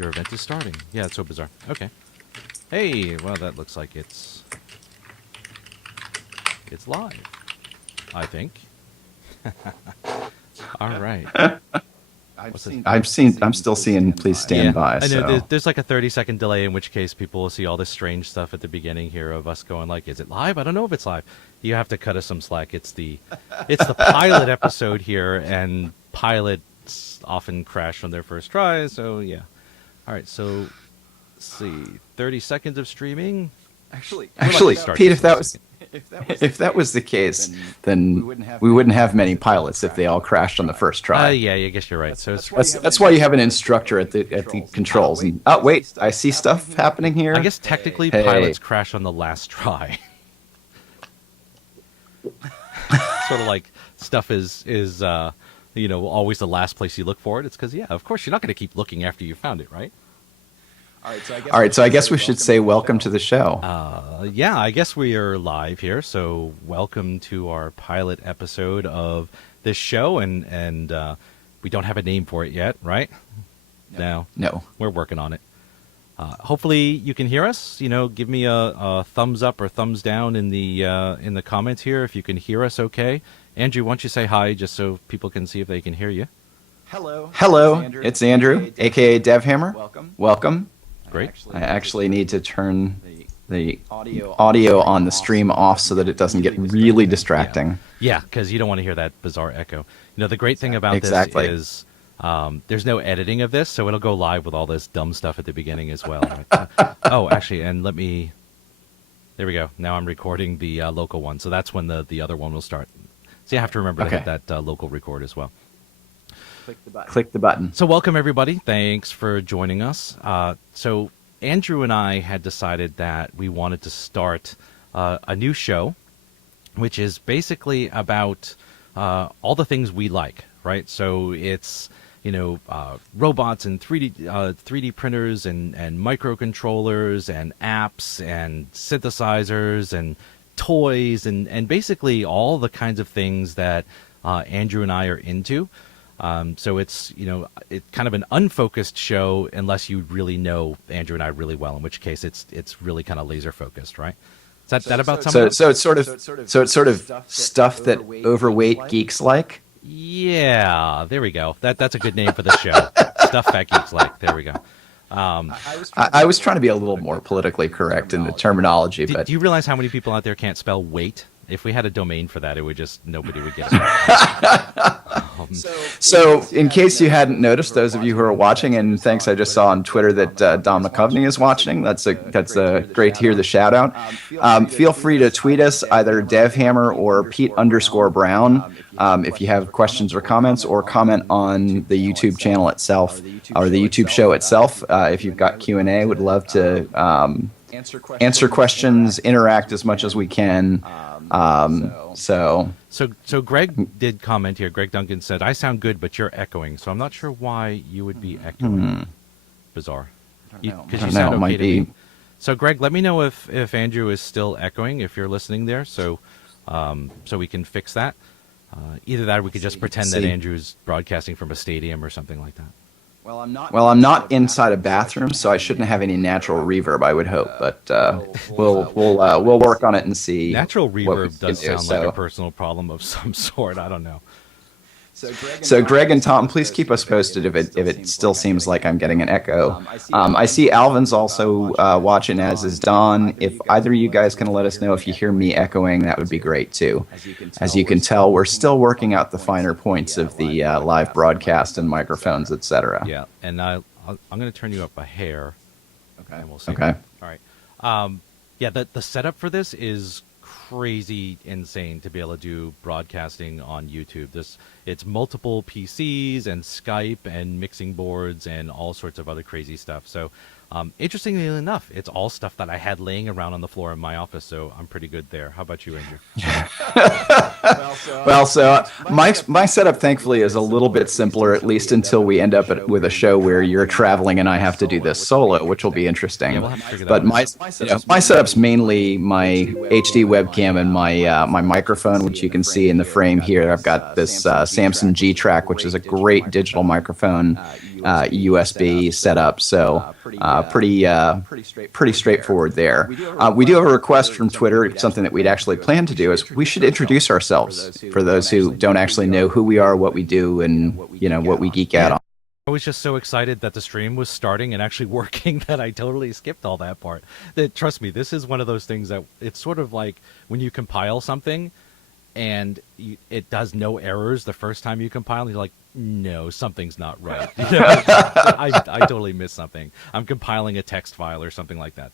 Your event is starting. Yeah, it's so bizarre. Okay. Hey, well, that looks like it's live, I think. All right. I'm still seeing please stand by. I know So. there's like a 30-second delay, in which case people will see all this strange stuff at the beginning here of us going like, is it live? I don't know if it's live. You have to cut us some slack. It's the pilot episode here, and pilots often crash on their first try, so yeah. All right, so let's see. 30 seconds of streaming. Actually, Pete, if that was the case, then we wouldn't have many pilots if they all crashed on the first try. Yeah, I guess you're right. So That's why you have an instructor at the controls. And, oh wait, I see stuff happening here. I guess technically pilots crash on the last try. Sort of like stuff is always the last place you look for it. It's because of course you're not going to keep looking after you found it, right? All right, so I guess we should say welcome to the show. Yeah, I guess we are live here. So welcome to our pilot episode of this show, and we don't have a name for it yet, right? No, we're working on it. Hopefully you can hear us. Give me a thumbs up or thumbs down in the comments here if you can hear us. Okay, Andrew, why don't you say hi just so people can see if they can hear you? Hello, it's Andrew, aka DevHammer. Welcome. Great. I actually need to turn the audio on the stream off so that it doesn't get really distracting. Yeah, because you don't want to hear that bizarre echo. The great thing about this is there's no editing of this, so it'll go live with all this dumb stuff at the beginning as well. Oh, actually, and there we go. Now I'm recording the local one, so that's when the other one will start. So you have to remember to hit that local record as well. Click the button. So welcome, everybody. Thanks for joining us. So Andrew and I had decided that we wanted to start a new show, which is basically about all the things we like, right? So it's, robots and 3D printers and microcontrollers and apps and synthesizers and toys and basically all the kinds of things that Andrew and I are into. So it's, it's kind of an unfocused show unless you really know Andrew and I really well, in which case it's really kind of laser focused, right? Is that about something? So it's sort of stuff that overweight geeks like? Yeah, there we go. That's a good name for the show. Stuff fat geeks like. There we go. I was trying to be a little more politically correct in the terminology, but do you realize how many people out there can't spell weight? If we had a domain for that, nobody would get it. So, in case you hadn't noticed, those of you who are watching, and thanks, I just saw on Twitter that Don McCovney is watching. That's great to hear the shout out. Feel free to tweet us, either DevHammer or Pete_Brown, if you have questions or comments, or comment on the YouTube channel itself or the YouTube show itself. If you've got Q&A, would love to answer questions, interact as much as we can. So Greg did comment here. Greg Duncan said, "I sound good, but you're echoing." So I'm not sure why you would be echoing. Bizarre. Because you sound okay to me. So Greg, let me know if Andrew is still echoing, if you're listening there, so we can fix that. Either that, or we could just pretend that Andrew's broadcasting from a stadium or something like that. Well, I'm not inside a bathroom, so I shouldn't have any natural reverb, I would hope. But we'll work on it and see. Natural reverb does sound like a personal problem of some sort. I don't know. So Greg and Tom, please keep us posted if it still seems like I'm getting an echo. I see Alvin's also watching, as is Don. If either of you guys can let us know if you hear me echoing, that would be great too. As you can tell, we're still working out the finer points of the live broadcast and microphones, etc. Yeah, and I'm going to turn you up a hair. Okay. And we'll see. Okay. All right. Yeah, the setup for this is crazy insane to be able to do broadcasting on YouTube. It's multiple PCs and Skype and mixing boards and all sorts of other crazy stuff. So interestingly enough, it's all stuff that I had laying around on the floor in my office, so I'm pretty good there. How about you, Andrew? Well, so my setup thankfully is a little bit simpler, at least until we end up with a show where you're traveling and I have to do this solo, which will be interesting. Yeah, we'll have to figure but that my setup's mainly my HD webcam and my microphone, which you can see in the frame here. I've got this Samson G-Track, which is a great digital microphone, USB setup. So pretty straightforward there. We do have a request from Twitter. Something that we'd actually planned to do is we should introduce ourselves for those who don't actually know who we are, what we do, and what we geek out on. I was just so excited that the stream was starting and actually working that I totally skipped all that part. Trust me, this is one of those things that it's sort of like when you compile something and it does no errors the first time you compile, and you're like, no, something's not right. I totally missed something. I'm compiling a text file or something like that.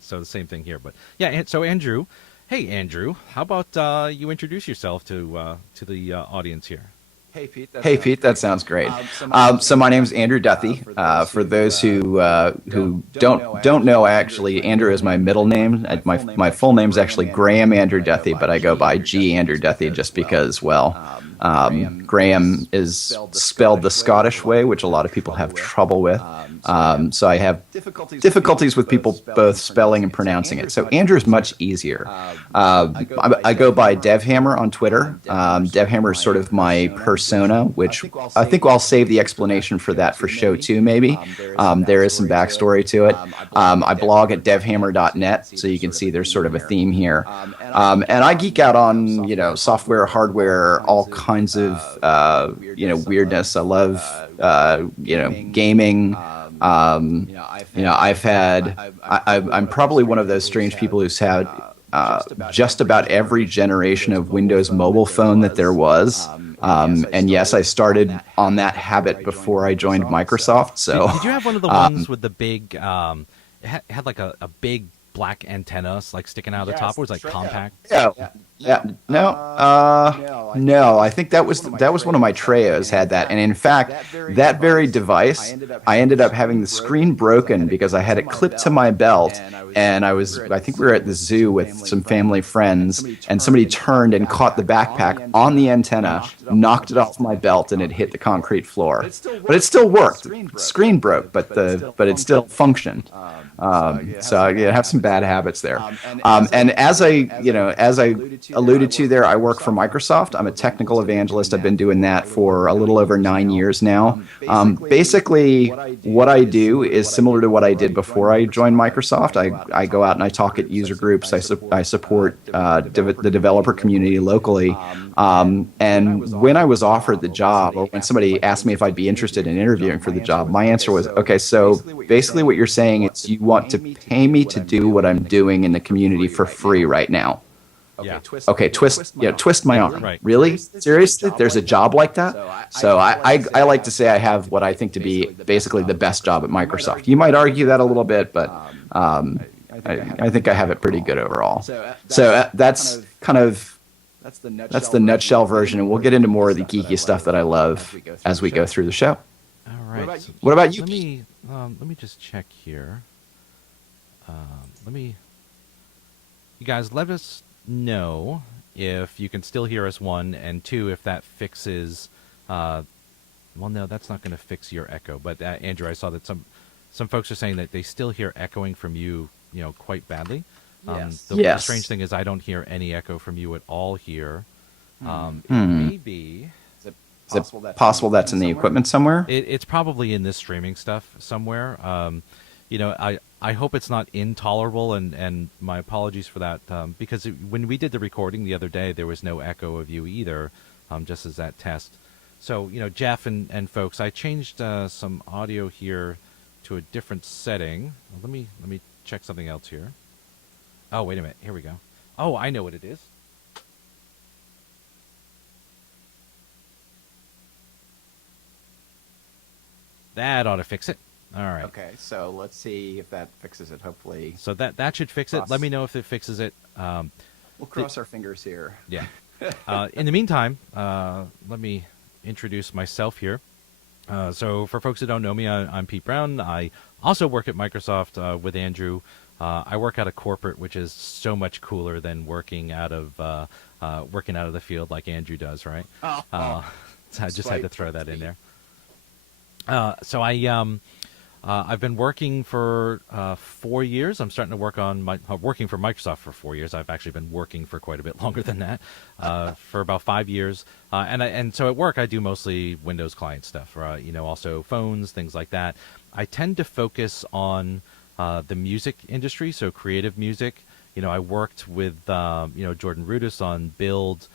So the same thing here. But yeah, so Andrew, hey Andrew, how about you introduce yourself to the audience here? Hey Pete, that sounds great. So my name is Andrew Duthie. For those who don't know, actually, Andrew is my middle name. My full name is actually Graham Andrew Duthie, but I go by G Andrew Duthie just because, Graham is spelled the Scottish way, which a lot of people have trouble with. So I have difficulties with people both spelling and pronouncing it. So Andrew is much easier. I go by DevHammer on Twitter. DevHammer is sort of my persona, which I think I'll save the explanation for that for show 2, maybe. There is some backstory to it. I blog at devhammer.net, so you can see there's sort of a theme here. And I geek out on, software, hardware, all kinds of, weirdness. I love, gaming. I'm probably one of those strange people who's had just about every generation of Windows mobile phone that there was. And yes, I started on that habit before I joined Microsoft. So did you have one of the ones with the big, it had like a big black antenna like sticking out of the top? It was like compact. No. I think that was one of my Treos had that, and in fact, that very device, I ended up having the screen broken because I had it clipped to my belt, and I think we were at the zoo with some family friends, and somebody turned and caught the backpack on the antenna, knocked it off my belt, and it hit the concrete floor. But it still worked. Screen broke, but it still functioned. So I have some bad habits there. And as I alluded to there, I work for Microsoft. I'm a technical evangelist. I've been doing that for a little over 9 years now. Basically, what I do is similar to what I did before I joined Microsoft. I go out and I talk at user groups. I support the developer community locally. And when I was offered the job, or when somebody asked me if I'd be interested in interviewing for the job, my answer was, okay, so basically what you're saying is you want to pay me to do what I'm doing in the community for free right now. Okay, twist my arm. Right. Really? Seriously? There's a job like that? So I like to say I have what I think to be basically the best job at Microsoft. You might argue that a little bit, but I think I have it pretty good overall. So that's the nutshell version, and we'll get into more of the geeky stuff that I love as we go through the show. All right. What about you? Let me just check here. You guys, let us know if you can still hear us, 1, and 2, if that fixes. Well, no, that's not going to fix your echo. But Andrew, I saw that some folks are saying that they still hear echoing from you, quite badly. The strange thing is I don't hear any echo from you at all here. It may be. Is it possible that's in the equipment somewhere? It's probably in this streaming stuff somewhere. I hope it's not intolerable, and my apologies for that, because when we did the recording the other day, there was no echo of you either, just as that test. So, Jeff and folks, I changed some audio here to a different setting. Let me check something else here. Oh, wait a minute. Here we go. Oh, I know what it is. That ought to fix it. All right. Okay, so let's see if that fixes it, hopefully. So that should fix it. Let me know if it fixes it. We'll cross our fingers here. Yeah. In the meantime, let me introduce myself here. So for folks who don't know me, I'm Pete Brown. I also work at Microsoft with Andrew. I work out of corporate, which is so much cooler than working out of the field like Andrew does, right? So I just had to throw that in there. So I've been working for 4 years. I'm starting to work on working for Microsoft for 4 years. I've actually been working for quite a bit longer than that, for about 5 years. And so at work, I do mostly Windows client stuff, also phones, things like that. I tend to focus on the music industry, so creative music. I worked with Jordan Rudess on Build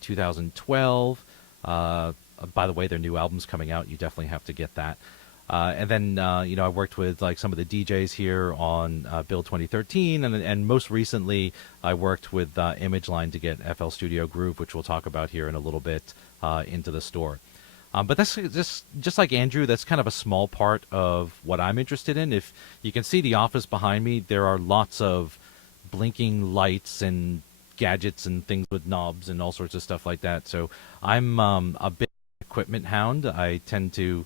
2012. By the way, their new album's coming out. You definitely have to get that. And then, I worked with like some of the DJs here on Build 2013, and most recently, I worked with ImageLine to get FL Studio Groove, which we'll talk about here in a little bit, into the store. But that's just like Andrew. That's kind of a small part of what I'm interested in. If you can see the office behind me, there are lots of blinking lights and gadgets and things with knobs and all sorts of stuff like that. So I'm a bit equipment hound. I tend to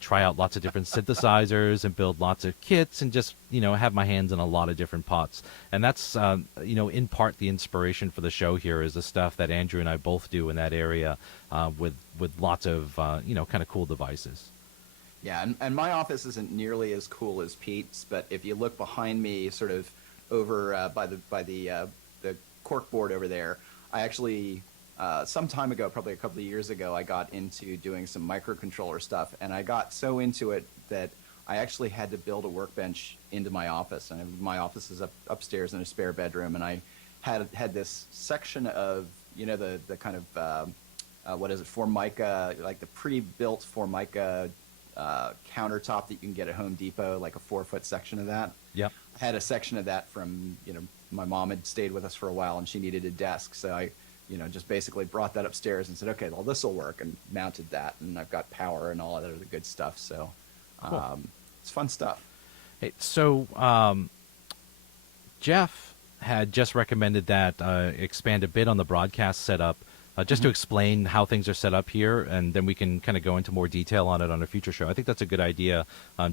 try out lots of different synthesizers and build lots of kits and just, have my hands in a lot of different pots. And that's, in part the inspiration for the show here is the stuff that Andrew and I both do in that area with lots of, kind of cool devices. Yeah, and my office isn't nearly as cool as Pete's, but if you look behind me, sort of over by the corkboard over there, I actually some time ago, probably a couple of years ago, I got into doing some microcontroller stuff, and I got so into it that I actually had to build a workbench into my office. And my office is upstairs in a spare bedroom, and I had this section of the kind of what is it, Formica, like the pre-built Formica countertop that you can get at Home Depot, like a 4-foot section of that. Yep. I had a section of that from my mom had stayed with us for a while, and she needed a desk, so I just basically brought that upstairs and said, okay, well, this will work, and mounted that, and I've got power and all that other good stuff. So cool. It's fun stuff. Hey, so Jeff had just recommended that expand a bit on the broadcast setup, just to explain how things are set up here, and then we can kind of go into more detail on it on a future show. I think that's a good idea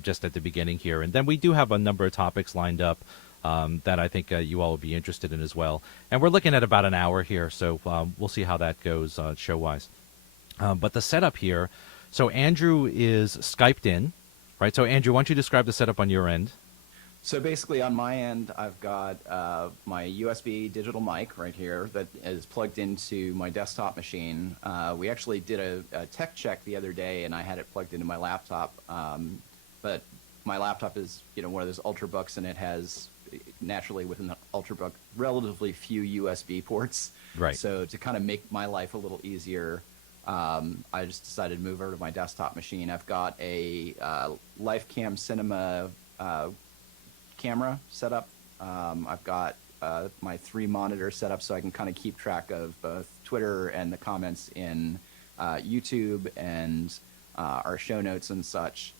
just at the beginning here. And then we do have a number of topics lined up that I think you all will be interested in as well. And we're looking at about an hour here, so we'll see how that goes show-wise. But the setup here, so Andrew is Skyped in, right? So Andrew, why don't you describe the setup on your end? So basically on my end, I've got my USB digital mic right here that is plugged into my desktop machine. We actually did a tech check the other day, and I had it plugged into my laptop. But my laptop is one of those Ultrabooks, and it has naturally within the Ultrabook relatively few USB ports. Right. So to kind of make my life a little easier, I just decided to move over to my desktop machine. I've got a LifeCam Cinema camera set up. I've got my 3 monitors set up so I can kind of keep track of both Twitter and the comments in YouTube and our show notes and such.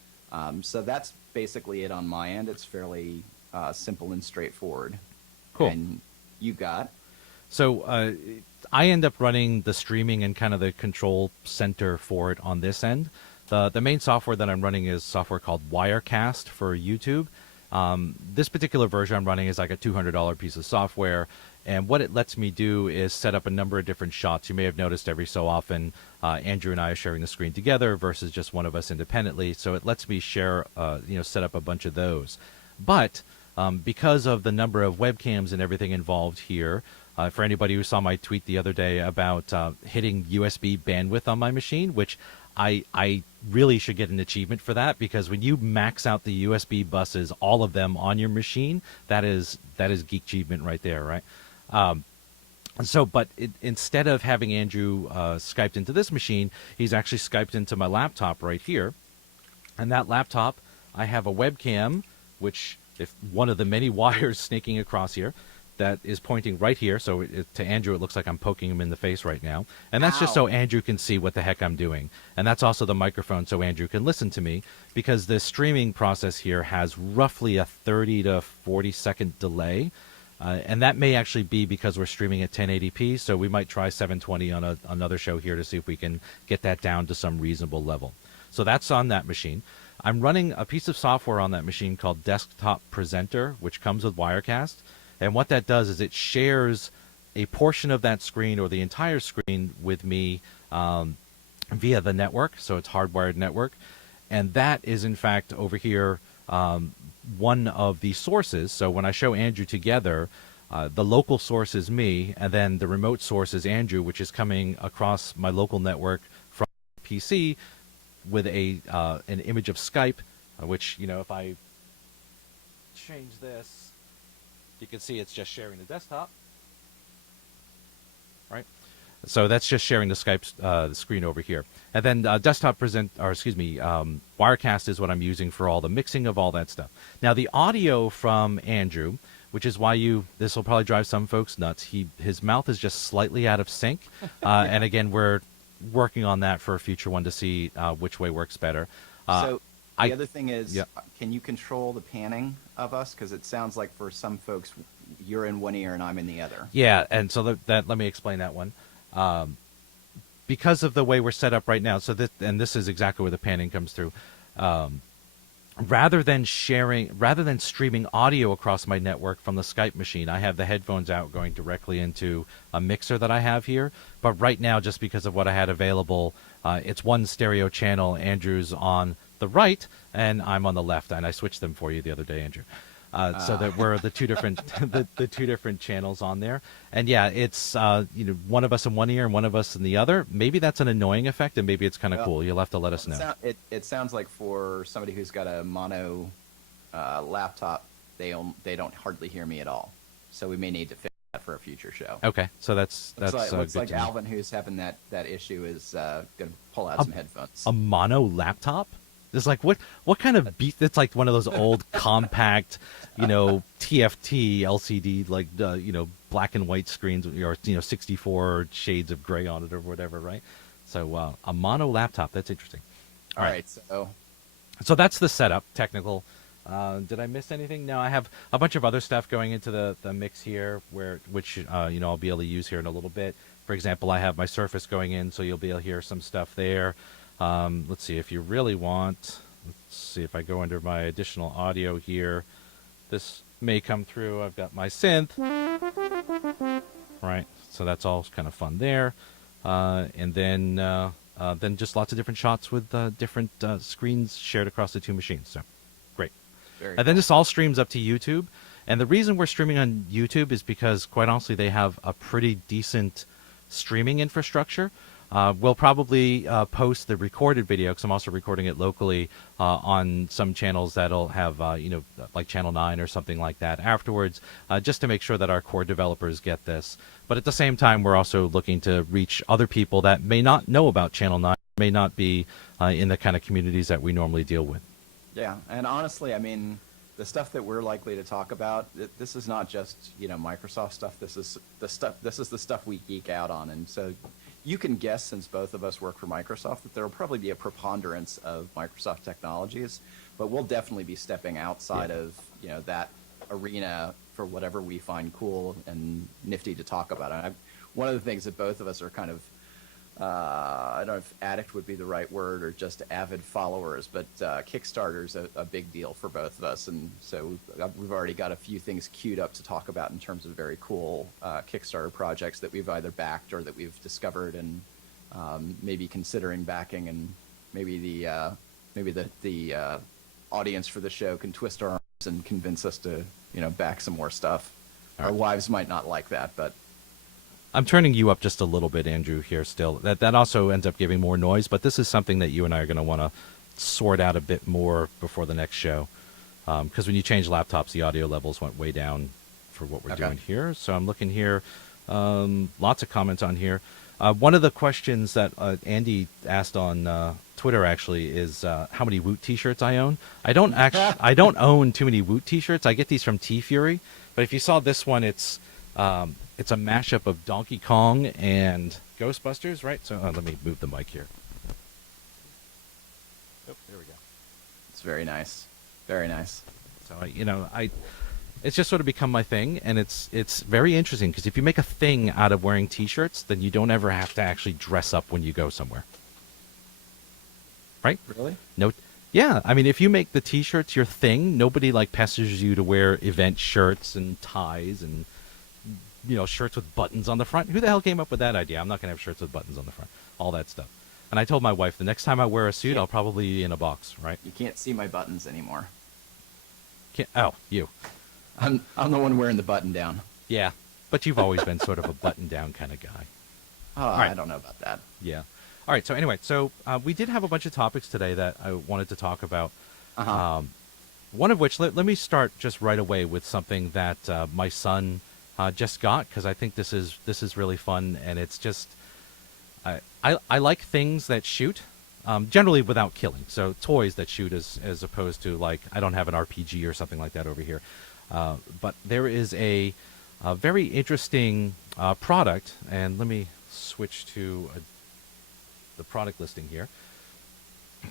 So that's basically it on my end. It's fairly simple and straightforward. Cool. And you got? So I end up running the streaming and kind of the control center for it on this end. The main software that I'm running is software called Wirecast for YouTube. This particular version I'm running is like a $200 piece of software, and what it lets me do is set up a number of different shots. You may have noticed every so often Andrew and I are sharing the screen together versus just one of us independently, so it lets me share, set up a bunch of those. But because of the number of webcams and everything involved here, for anybody who saw my tweet the other day about hitting USB bandwidth on my machine, which I really should get an achievement for that, because when you max out the USB buses, all of them on your machine, that is geek achievement right there, right? But instead of having Andrew Skyped into this machine, he's actually Skyped into my laptop right here. And that laptop, I have a webcam, which if one of the many wires snaking across here, that is pointing right here. So to Andrew, it looks like I'm poking him in the face right now. And that's just so Andrew can see what the heck I'm doing. And that's also the microphone so Andrew can listen to me, because the streaming process here has roughly a 30 to 40 second delay. And that may actually be because we're streaming at 1080p. So we might try 720 on another show here to see if we can get that down to some reasonable level. So that's on that machine. I'm running a piece of software on that machine called Desktop Presenter, which comes with Wirecast. And what that does is it shares a portion of that screen or the entire screen with me via the network. So it's hardwired network. And that is, in fact, over here, one of the sources. So when I show Andrew together, the local source is me, and then the remote source is Andrew, which is coming across my local network from PC with an image of Skype, which, if I change this, you can see it's just sharing the desktop, right? So that's just sharing the Skype screen over here. And then Wirecast is what I'm using for all the mixing of all that stuff. Now, the audio from Andrew, which is why this will probably drive some folks nuts. His mouth is just slightly out of sync. And again, we're working on that for a future one to see which way works better. So the other thing is, can you control the panning of us? Because it sounds like for some folks, you're in one ear and I'm in the other. Yeah, and so let me explain that one. Because of the way we're set up right now, this is exactly where the panning comes through. Rather than streaming audio across my network from the Skype machine, I have the headphones out going directly into a mixer that I have here. But right now, just because of what I had available, it's one stereo channel. Andrew's on the right, and I'm on the left. And I switched them for you the other day, Andrew. So that we're the two different the two different channels on there. And yeah, it's one of us in one ear and one of us in the other. Maybe that's an annoying effect, and maybe it's kind of cool. You'll have to let us know. It sounds like for somebody who's got a mono laptop, they don't hardly hear me at all. So we may need to fix that for a future show. Okay, so that's looks like Alvin, who's having that issue, is going to pull out some headphones. A mono laptop? It's like what kind of beat? It's like one of those old compact, TFT LCD, like black and white screens, or 64 shades of gray on it or whatever, right? So a mono laptop. That's interesting. All right. So that's the setup. Technical. Did I miss anything? No, I have a bunch of other stuff going into the mix here, which I'll be able to use here in a little bit. For example, I have my Surface going in, so you'll be able to hear some stuff there. Let's see, if you really want, let's see if I go under my additional audio here, this may come through. I've got my synth, right? So that's all kind of fun there. And then just lots of different shots with different screens shared across the two machines. So great. And then this all streams up to YouTube. And the reason we're streaming on YouTube is because, quite honestly, they have a pretty decent streaming infrastructure. We'll probably post the recorded video, because I'm also recording it locally on some channels that'll have, like Channel 9 or something like that afterwards, just to make sure that our core developers get this. But at the same time, we're also looking to reach other people that may not know about Channel 9, may not be in the kind of communities that we normally deal with. Yeah, and honestly, I mean, the stuff that we're likely to talk about, this is not just, Microsoft stuff. This is the stuff we geek out on. And so you can guess, since both of us work for Microsoft, that there will probably be a preponderance of Microsoft technologies, but we'll definitely be stepping outside of that arena for whatever we find cool and nifty to talk about. And one of the things that both of us are kind of, I don't know if addict would be the right word or just avid followers, but Kickstarter's a big deal for both of us, and so we've already got a few things queued up to talk about in terms of very cool Kickstarter projects that we've either backed or that we've discovered and maybe considering backing, and maybe the audience for the show can twist our arms and convince us to back some more stuff. Our wives might not like that, but I'm turning you up just a little bit, Andrew, here still. That also ends up giving more noise, but this is something that you and I are going to want to sort out a bit more before the next show. Because when you change laptops, the audio levels went way down for what we're doing here. So I'm looking here. Lots of comments on here. One of the questions that Andy asked on Twitter, actually, is how many Woot t-shirts I own. I don't own too many Woot t-shirts. I get these from T-Fury. But if you saw this one, it's a mashup of Donkey Kong and Ghostbusters, right? So let me move the mic here. Oh, there we go. It's very nice. Very nice. So, it's just sort of become my thing, and it's very interesting, because if you make a thing out of wearing T-shirts, then you don't ever have to actually dress up when you go somewhere. Right? Really? No. Yeah, I mean, if you make the T-shirts your thing, nobody pesters you to wear event shirts and ties and shirts with buttons on the front. Who the hell came up with that idea? I'm not going to have shirts with buttons on the front. All that stuff. And I told my wife the next time I wear a suit, Yeah. I'll probably be in a box, right? You can't see my buttons anymore. Oh, you. I'm the one wearing the button down. Yeah, but you've always been sort of a button-down kind of guy. Oh, right. I don't know about that. Yeah. All right. So anyway, we did have a bunch of topics today that I wanted to talk about. Uh-huh. One of which, let me start just right away with something that my son just got, because I think this is really fun, and it's just I like things that shoot, generally without killing. So toys that shoot, as opposed to, like, I don't have an RPG or something like that over here. But there is a very interesting product, and let me switch to the product listing here,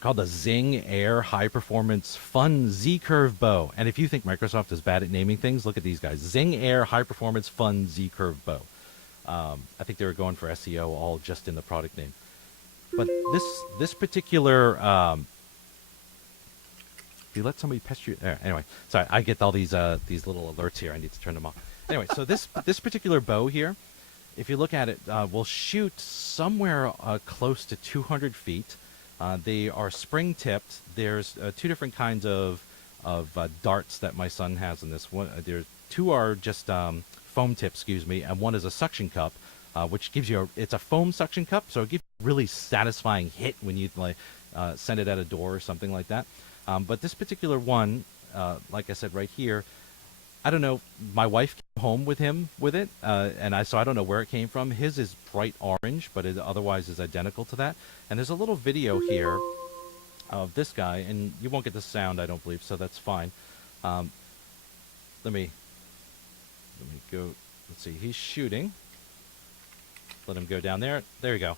called the Zing Air High Performance Fun Z-Curve Bow. And if you think Microsoft is bad at naming things, look at these guys. Zing Air High Performance Fun Z-Curve Bow. I think they were going for SEO all just in the product name. But this particular... you let somebody pester you... Anyway, sorry, I get all these little alerts here. I need to turn them off. Anyway, so this particular bow here, if you look at it, will shoot somewhere close to 200 feet. They are spring-tipped. There's two different kinds of darts that my son has in this one. Two are just foam tip, and one is a suction cup, which gives you it's a foam suction cup, so it gives you a really satisfying hit when you send it at a door or something like that. But this particular one, like I said right here, I don't know. My wife came home with him with it, and I don't know where it came from. His is bright orange, but it otherwise is identical to that. And there's a little video here of this guy, and you won't get the sound, I don't believe, so that's fine. Let me go. Let's see. He's shooting. Let him go down there. There you go.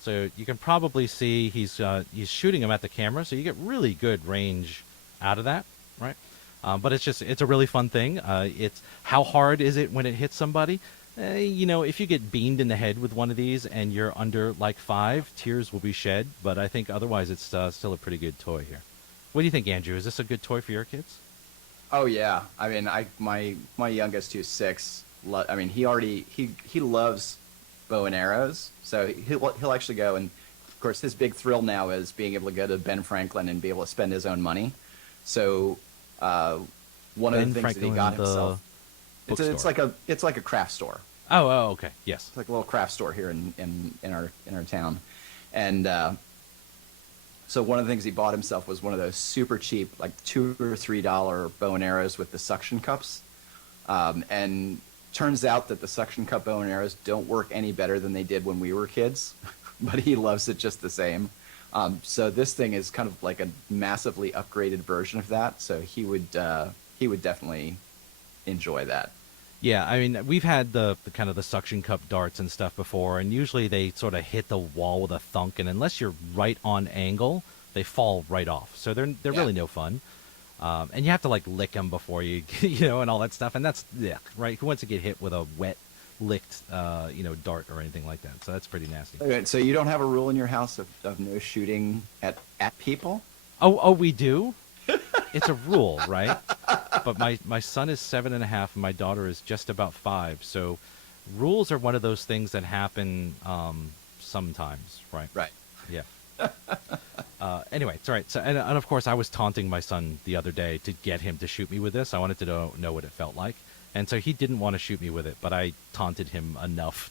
So you can probably see he's shooting him at the camera, so you get really good range out of that, right? But it's a really fun thing. It's how hard is it when it hits somebody? If you get beamed in the head with one of these and you're under like 5, tears will be shed. But I think otherwise it's still a pretty good toy here. What do you think, Andrew? Is this a good toy for your kids? Oh yeah. I mean, my youngest, who's 6. I mean, he loves bow and arrows. So he'll actually go, and of course his big thrill now is being able to go to Ben Franklin and be able to spend his own money. So one of the things that he got himself, it's like a craft store. Oh, okay, yes. It's like a little craft store here in our town, and so one of the things he bought himself was one of those super cheap, like $2 or $3 bow and arrows with the suction cups, and turns out that the suction cup bow and arrows don't work any better than they did when we were kids, but he loves it just the same. So this thing is kind of like a massively upgraded version of that. So he would definitely enjoy that. Yeah, I mean, we've had the kind of the suction cup darts and stuff before, and usually they sort of hit the wall with a thunk, and unless you're right on angle, they fall right off. So they're really no fun. And you have to like lick them before you, and all that stuff. And that's right. Who wants to get hit with a wet, licked, dart or anything like that? So that's pretty nasty. Okay, so you don't have a rule in your house of no shooting at people? Oh, we do. It's a rule, right? But my son is 7.5, and my daughter is just about 5. So rules are one of those things that happen sometimes, right? Right. Yeah. Anyway, it's all right. So, and of course, I was taunting my son the other day to get him to shoot me with this. I wanted to know what it felt like, and so he didn't want to shoot me with it, but I taunted him enough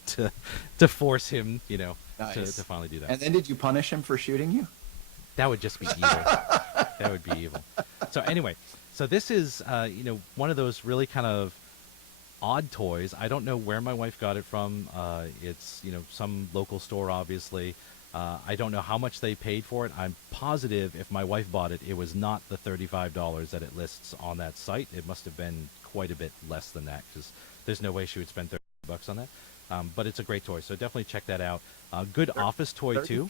to force him, Nice. to finally do that. And then did you punish him for shooting you? That would just be evil. That would be evil. So anyway, so this is one of those really kind of odd toys. I don't know where my wife got it from. It's some local store, obviously. I don't know how much they paid for it. I'm positive if my wife bought it, it was not the $35 that it lists on that site. It must have been quite a bit less than that, because there's no way she would spend $30 on that. But it's a great toy, so definitely check that out. Good office toy too.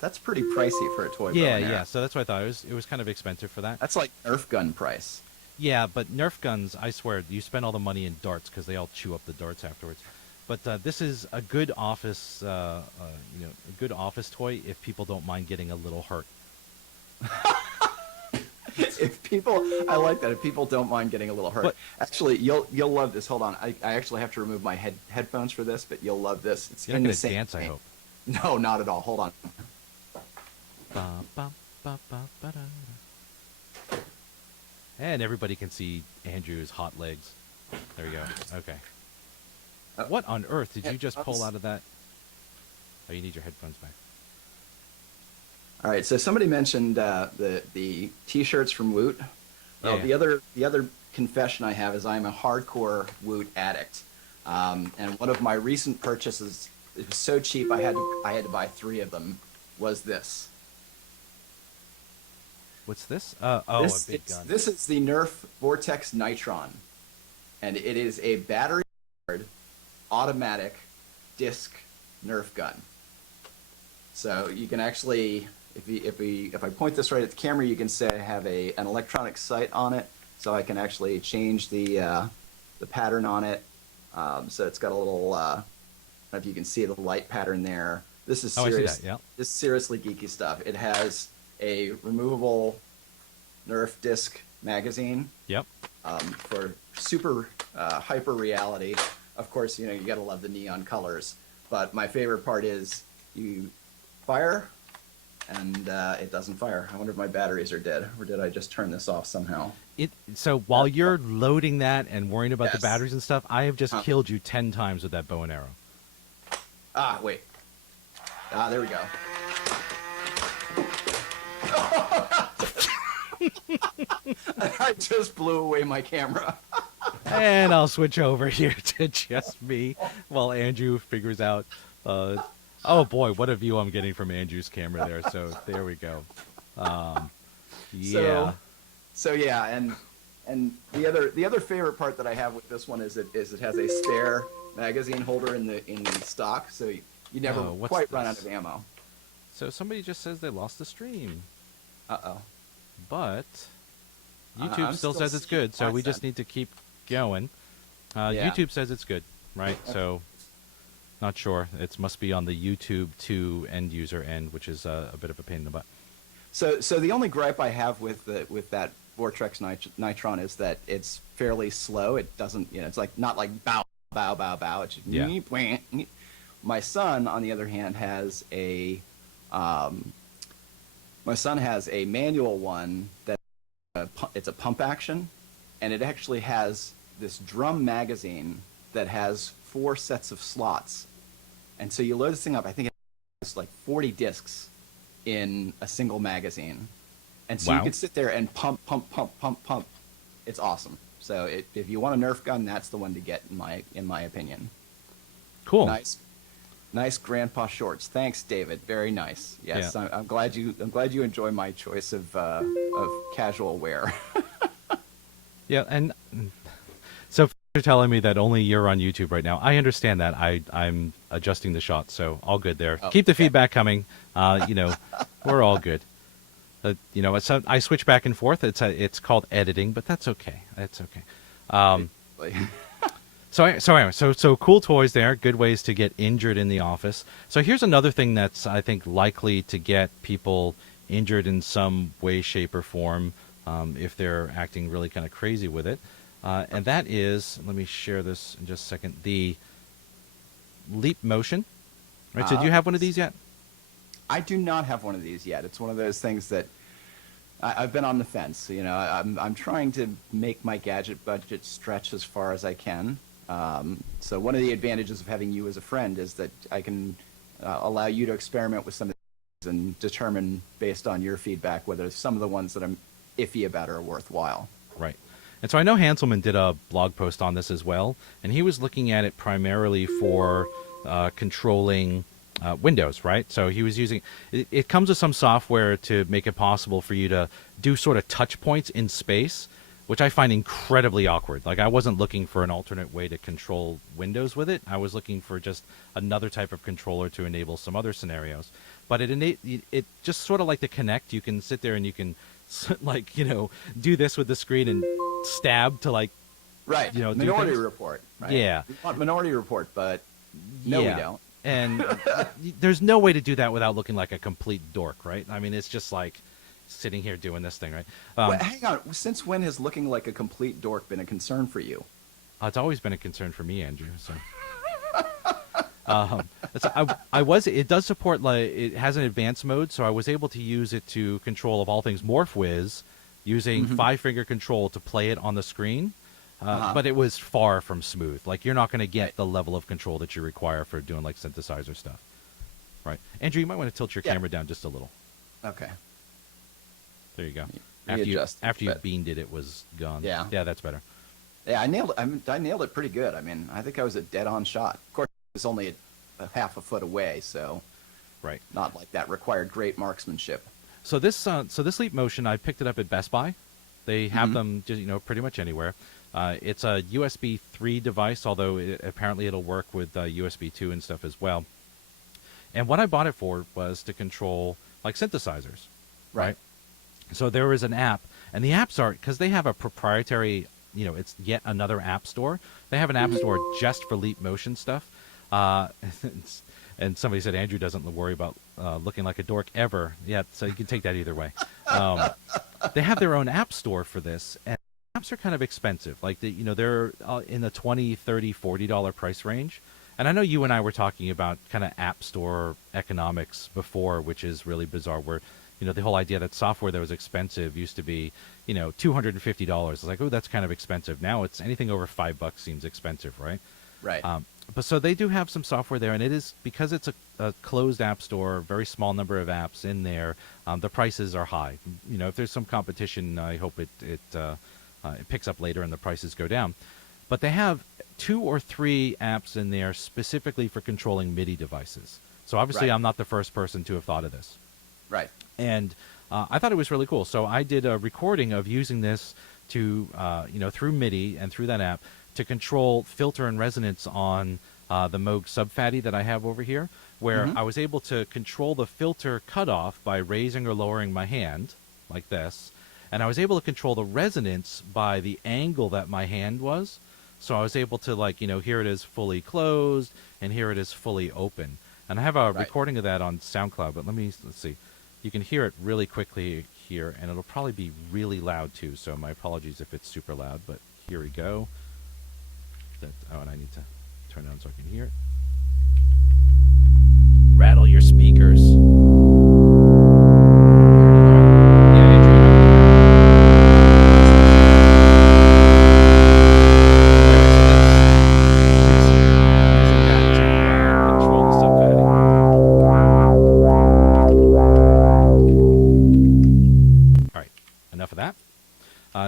That's pretty pricey for a toy. Yeah. So that's what I thought. It was kind of expensive for that. That's like Nerf gun price. Yeah, but Nerf guns, I swear, you spend all the money in darts because they all chew up the darts afterwards. But this is a good office, a good office toy if people don't mind getting a little hurt. I like that. If people don't mind getting a little hurt. But, actually, you'll love this. Hold on, I actually have to remove my headphones for this, but you'll love this. It's you're not going to dance, I hope. No, not at all. Hold on. Ba, ba, ba, ba, ba, da, da. And everybody can see Andrew's hot legs. There we go. Okay. What on earth did you just pull out of that? Oh, you need your headphones back. All right. So somebody mentioned the T-shirts from Woot. Well, Yeah. the other confession I have is I'm a hardcore Woot addict, and one of my recent purchases, it was so cheap I had to buy 3 of them. Was this? What's this? This, a big gun. This is the Nerf Vortex Nitron, and it is a battery-powered, automatic, disc Nerf gun. So you can actually, if I point this right at the camera, you can say I have an electronic sight on it, so I can actually change the pattern on it. So it's got a little, I don't know if you can see the light pattern there. This is serious. I see that, yeah. This is seriously geeky stuff. It has a removable Nerf disc magazine. Yep. For super hyper reality. Of course, you gotta love the neon colors. But my favorite part is you fire, and it doesn't fire. I wonder if my batteries are dead, or did I just turn this off somehow? So while you're loading that and worrying about the Yes. batteries and stuff, I have just killed you 10 times with that bow and arrow. Ah, wait. Ah, there we go. I just blew away my camera. And I'll switch over here to just me while Andrew figures out. Oh boy, what a view I'm getting from Andrew's camera there. So there we go. Yeah. So yeah, and the other favorite part that I have with this one is it has a spare magazine holder in the stock, so you never quite run out of ammo. So somebody just says they lost the stream. Uh-oh. But YouTube still says it's good, so we just need to keep going. Yeah. YouTube says it's good, right? Okay. So not sure. It must be on the YouTube to end user end, which is a bit of a pain in the butt. So the only gripe I have with that Vortex Nitron is that it's fairly slow. It doesn't, it's like not like bow bow bow bow. It's just My son, on the other hand, has a manual one that it's a pump action, and it actually has this drum magazine that has 4 sets of slots, and so you load this thing up. I think it has like 40 discs in a single magazine, and so you can sit there and pump. It's awesome. So if you want a Nerf gun, that's the one to get in my opinion. Cool. Nice grandpa shorts. Thanks, David. Very nice. Yes, yeah. I'm glad you enjoy my choice of casual wear. Yeah, and so you're telling me that only you're on YouTube right now. I understand that. I'm adjusting the shot, so all good there. Keep the feedback coming. We're all good. I switch back and forth. It's called editing, but that's okay. That's okay. So cool toys there. Good ways to get injured in the office. So here's another thing that's, I think, likely to get people injured in some way, shape, or form if they're acting really kind of crazy with it. And that is, let me share this in just a second, the leap motion. Right, so do you have one of these yet? I do not have one of these yet. It's one of those things that I've been on the fence. I'm trying to make my gadget budget stretch as far as I can. So one of the advantages of having you as a friend is that I can allow you to experiment with some of these and determine based on your feedback whether some of the ones that I'm iffy about are worthwhile. Right. And so I know Hanselman did a blog post on this as well, and he was looking at it primarily for controlling Windows, right? So he was using it comes with some software to make it possible for you to do sort of touch points in space, which I find incredibly awkward. Like, I wasn't looking for an alternate way to control Windows with it. I was looking for just another type of controller to enable some other scenarios. But it just sort of like the Kinect, you can sit there and you can do this with the screen and stab to right. Minority Report. Right? Yeah. We want Minority Report, but no, we don't. And there's no way to do that without looking like a complete dork, right? I mean, it's just like sitting here doing this thing, right? Well, hang on. Since when has looking like a complete dork been a concern for you? It's always been a concern for me, Andrew. So It does support, like, it has an advanced mode, so I was able to use it to control, of all things, MorphWiz, using five-finger control to play it on the screen. But it was far from smooth. Like, you're not going to get the level of control that you require for doing, like, synthesizer stuff. Right. Andrew, you might want to tilt your camera down just a little. Okay. There you go. Readjust After you beamed it, it was gone. Yeah. Yeah, that's better. Yeah, I nailed it. I nailed it pretty good. I mean, I think I was a dead-on shot. Of course, it was only a half a foot away, so right. Not like that required great marksmanship. So this Leap Motion, I picked it up at Best Buy. They have them, just, pretty much anywhere. It's a USB 3 device, although apparently it'll work with USB 2 and stuff as well. And what I bought it for was to control, like, synthesizers, right? So there was an app, and the apps are, because they have a proprietary, it's yet another app store. They have an app store just for Leap Motion stuff. And somebody said Andrew doesn't worry about looking like a dork ever. Yeah, so you can take that either way. They have their own app store for this, and apps are kind of expensive. Like, they're in the $20, $30, $40 price range. And I know you and I were talking about kind of app store economics before, which is really bizarre, where, the whole idea that software that was expensive used to be, $250. It's like, oh, that's kind of expensive. Now it's anything over $5 seems expensive, right? Right. But so they do have some software there, and it is, because it's a closed app store, very small number of apps in there, the prices are high. If there's some competition, I hope it picks up later and the prices go down. But they have 2 or 3 apps in there specifically for controlling MIDI devices. So obviously I'm not the first person to have thought of this. Right. And I thought it was really cool. So I did a recording of using this to, through MIDI and through that app to control filter and resonance on the Moog Sub Phatty that I have over here, where I was able to control the filter cutoff by raising or lowering my hand like this. And I was able to control the resonance by the angle that my hand was. So I was able to, like, here it is fully closed, and here it is fully open. And I have a recording of that on SoundCloud, but let's see. You can hear it really quickly here, and it'll probably be really loud too, so my apologies if it's super loud, but here we go. And I need to turn it on so I can hear it. Rattle your speakers.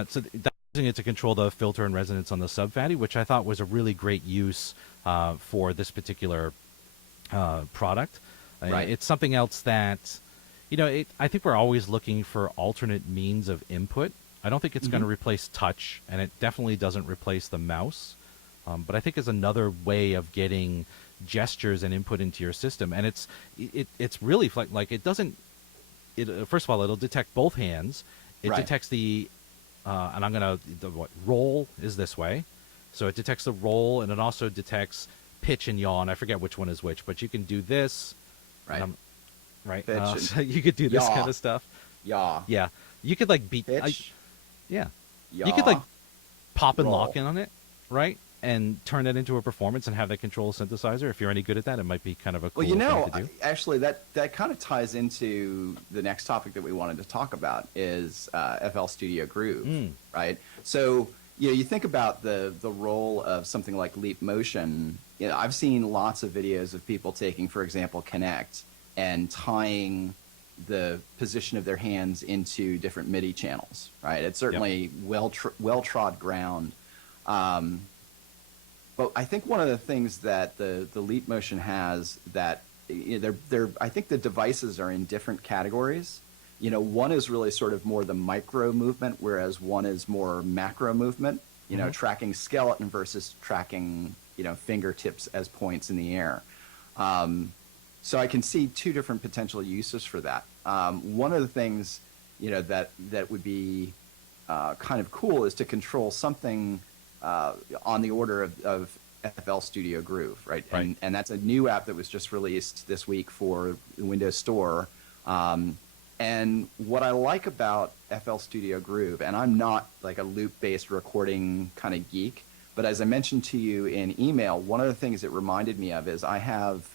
So that's using it to control the filter and resonance on the Sub Phatty, which I thought was a really great use for this particular product. It's something else that, I think we're always looking for alternate means of input. I don't think it's going to replace touch, and it definitely doesn't replace the mouse. But I think it's another way of getting gestures and input into your system. And it's really like it doesn't. First of all, it'll detect both hands. It detects the and I'm going to, roll is this way. So it detects the roll, and it also detects pitch and yaw. I forget which one is which, but you can do this. Right. So you could do this kind of stuff. Yaw. Yeah. You could, like, beat. Pitch. Yeah. Yaw. You could, like, pop and roll. lock in on it, right? And turn that into a performance and have that control a synthesizer. If you're any good at that, it might be kind of a cool thing to do. Actually, that kind of ties into the next topic that we wanted to talk about is FL Studio Groove, right? So, you think about the role of something like Leap Motion. I've seen lots of videos of people taking, for example, Kinect and tying the position of their hands into different MIDI channels, right? It's certainly well-trod ground. But I think one of the things that the Leap Motion has that I think the devices are in different categories. One is really sort of more the micro movement, whereas one is more macro movement. Tracking skeleton versus tracking fingertips as points in the air. So I can see 2 different potential uses for that. One of the things that would be kind of cool is to control something on the order of FL Studio Groove, right? And that's a new app that was just released this week for the Windows Store. And what I like about FL Studio Groove, and I'm not like a loop-based recording kind of geek, But as I mentioned to you in email, one of the things it reminded me of is I have,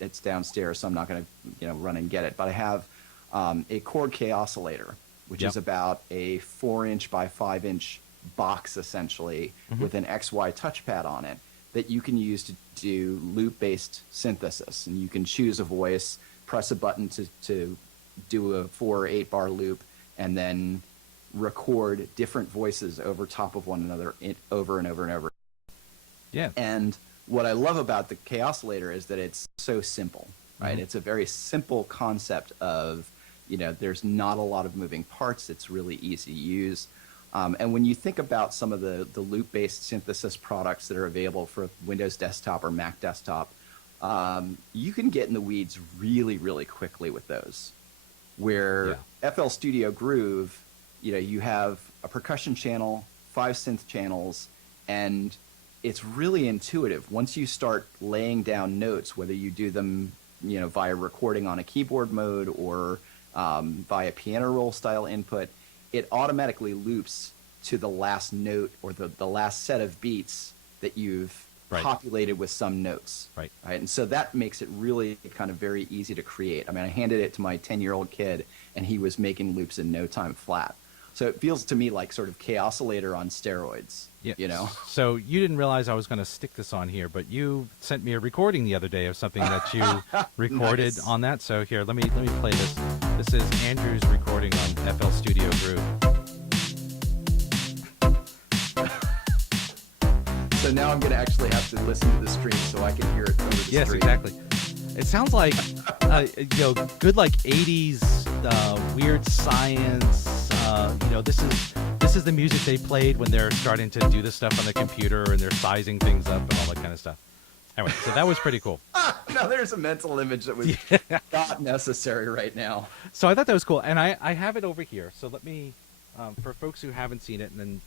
it's downstairs, so I'm not going to run and get it, but I have a Chord K oscillator, which is about a 4-inch by 5-inch box, essentially, with an XY touchpad on it that you can use to do loop-based synthesis. And you can choose a voice, press a button to do a 4 or 8 bar loop, and then record different voices over top of one another over and over and over. Yeah. And what I love about the K oscillator is that it's so simple, right? It's a very simple concept of, there's not a lot of moving parts. It's really easy to use. And when you think about some of the loop-based synthesis products that are available for Windows Desktop or Mac Desktop, you can get in the weeds really, really quickly with those. Where FL Studio Groove, you have a percussion channel, 5 synth channels, and it's really intuitive. Once you start laying down notes, whether you do them, via recording on a keyboard mode or via piano roll style input, it automatically loops to the last note or the last set of beats that you've populated with some notes. Right. And so that makes it really kind of very easy to create. I mean, I handed it to my 10-year-old kid, and he was making loops in no time flat. So it feels to me like sort of K oscillator on steroids. Yeah. So you didn't realize I was going to stick this on here, but you sent me a recording the other day of something that you recorded on that. So here, let me play this. This is Andrew's recording on FL Studio Groove. So now I'm going to actually have to listen to the stream so I can hear it over the stream. Yes, exactly. It sounds like good like 80s weird science. This is the music they played when they're starting to do this stuff on the computer and they're sizing things up and all that kind of stuff. Anyway, so that was pretty cool. Now there's a mental image that was not necessary right now. So I thought that was cool, and I have it over here. So let me, for folks who haven't seen it, and then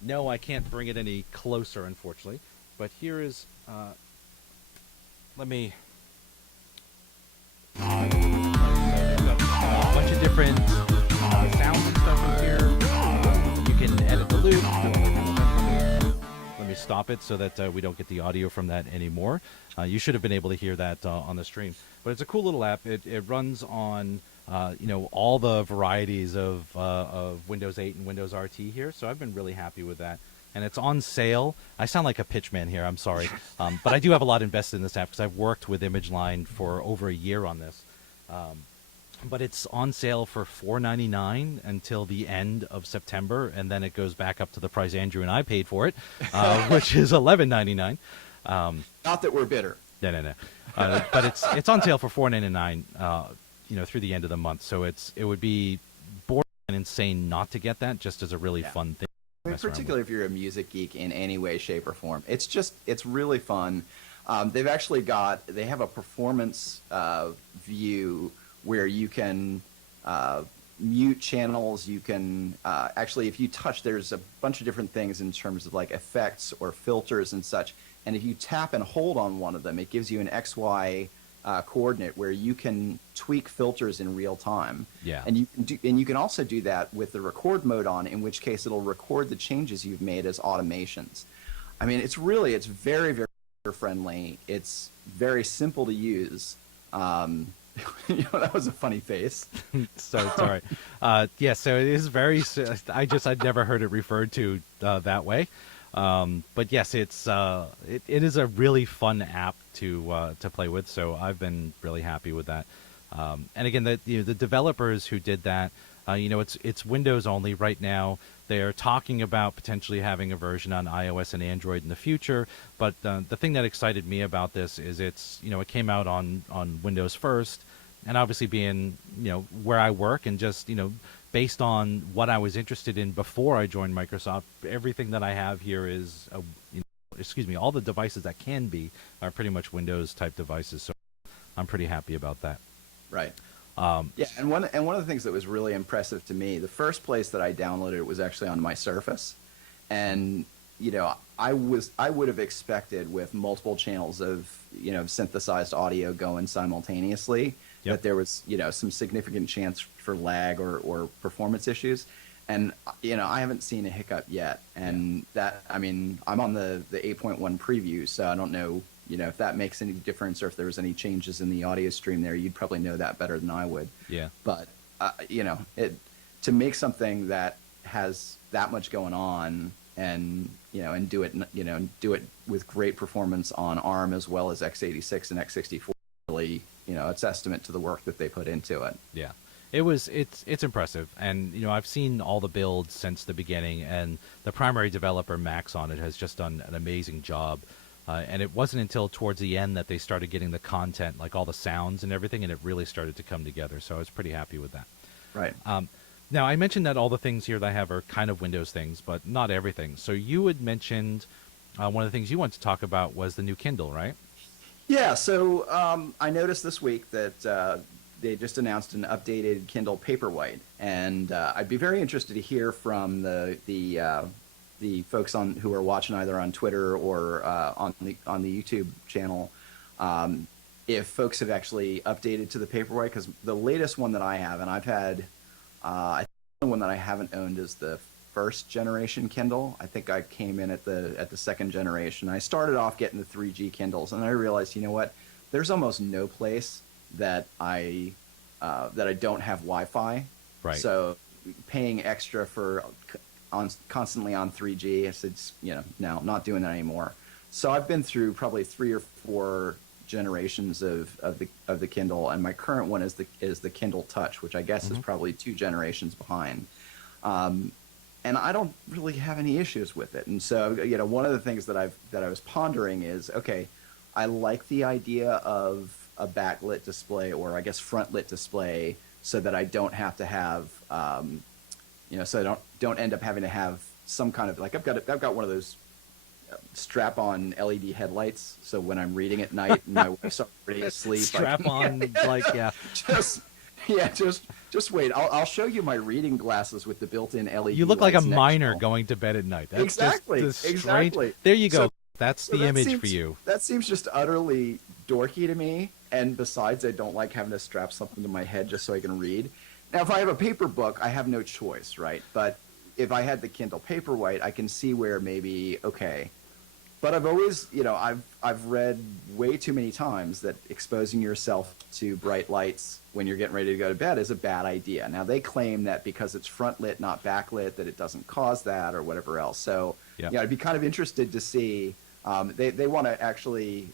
no, I can't bring it any closer, unfortunately. But here is, let me. A bunch of different sounds and stuff in here. You can edit the loop. Let me stop it so that we don't get the audio from that anymore. You should have been able to hear that on the stream. But it's a cool little app. It runs on all the varieties of Windows 8 and Windows RT here. So I've been really happy with that. And it's on sale. I sound like a pitchman here. I'm sorry. But I do have a lot invested in this app because I've worked with ImageLine for over a year on this. But it's on sale for $4.99 until the end of September, and then it goes back up to the price Andrew and I paid for it, which is $11.99. Not that we're bitter. No. But it's on sale for $4.99, through the end of the month. So it would be boring and insane not to get that, just as a really fun thing. I mean, particularly if you're a music geek in any way, shape, or form. It's really fun. They have a performance view where you can mute channels. You can actually, if you touch, there's a bunch of different things in terms of like effects or filters and such. And if you tap and hold on one of them, it gives you an XY coordinate where you can tweak filters in real time. Yeah. And you can also do that with the record mode on, in which case it'll record the changes you've made as automations. I mean, it's very, very friendly. It's very simple to use. That was a funny face. So it's all right. So it is very. I'd never heard it referred to that way. But yes, it is a really fun app to play with. So I've been really happy with that. And again, the developers who did that, it's Windows only right now. They're talking about potentially having a version on iOS and Android in the future. But the thing that excited me about this is it came out on Windows first, and obviously being where I work and just based on what I was interested in before I joined Microsoft, everything that I have here is all the devices that can be are pretty much Windows type devices. So I'm pretty happy about that. Right. And one of the things that was really impressive to me, the first place that I downloaded it was actually on my Surface, and I would have expected with multiple channels of synthesized audio going simultaneously that there was some significant chance for lag or performance issues, And I haven't seen a hiccup yet, and that, I mean, I'm on the 8.1 preview, so I don't know, if that makes any difference or if there was any changes in the audio stream there. You'd probably know that better than I would. Yeah. But to make something that has that much going on, and do it with great performance on ARM as well as x86 and x64, really, it's testament to the work that they put into it. Yeah. It's impressive, and I've seen all the builds since the beginning, and the primary developer Max on it has just done an amazing job. And it wasn't until towards the end that they started getting the content, like all the sounds and everything, and it really started to come together. So I was pretty happy with that. Right. Now I mentioned that all the things here that I have are kind of Windows things, but not everything. So you had mentioned one of the things you wanted to talk about was the new Kindle, right? Yeah. So I noticed this week that they just announced an updated Kindle Paperwhite, and I'd be very interested to hear from the folks who are watching either on Twitter or on the YouTube channel, if folks have actually updated to the Paperwhite, because the latest one that I have, and I've had, I think the one that I haven't owned is the first generation Kindle. I think I came in at the second generation. I started off getting the 3G Kindles, and I realized, there's almost no place that I don't have Wi-Fi. Right. So paying extra for constantly on 3G, I said, no, not doing that anymore. So I've been through probably 3 or 4 generations of the Kindle, and my current one is the Kindle Touch, which I guess is probably 2 generations behind. And I don't really have any issues with it. And so, one of the things that I was pondering is, okay, I like the idea of a backlit display, or I guess front lit display, so that I don't have to have, so I don't end up having to have some kind of, like, I've got one of those strap-on LED headlights, so when I'm reading at night and my wife's already asleep, strap-on, yeah. Just wait. I'll show you my reading glasses with the built-in LED. You look like a lights miner next going to bed at night. That's exactly. Just the Exactly. There you go. So, That's so the that image seems, for you. That seems just utterly dorky to me. And besides, I don't like having to strap something to my head just so I can read. Now, if I have a paper book, I have no choice, right? But if I had the Kindle Paperwhite, I can see where maybe, okay. But I've always, I've read way too many times that exposing yourself to bright lights when you're getting ready to go to bed is a bad idea. Now, they claim that because it's front lit, not backlit, that it doesn't cause that or whatever else. So, I'd be kind of interested to see. They want to actually,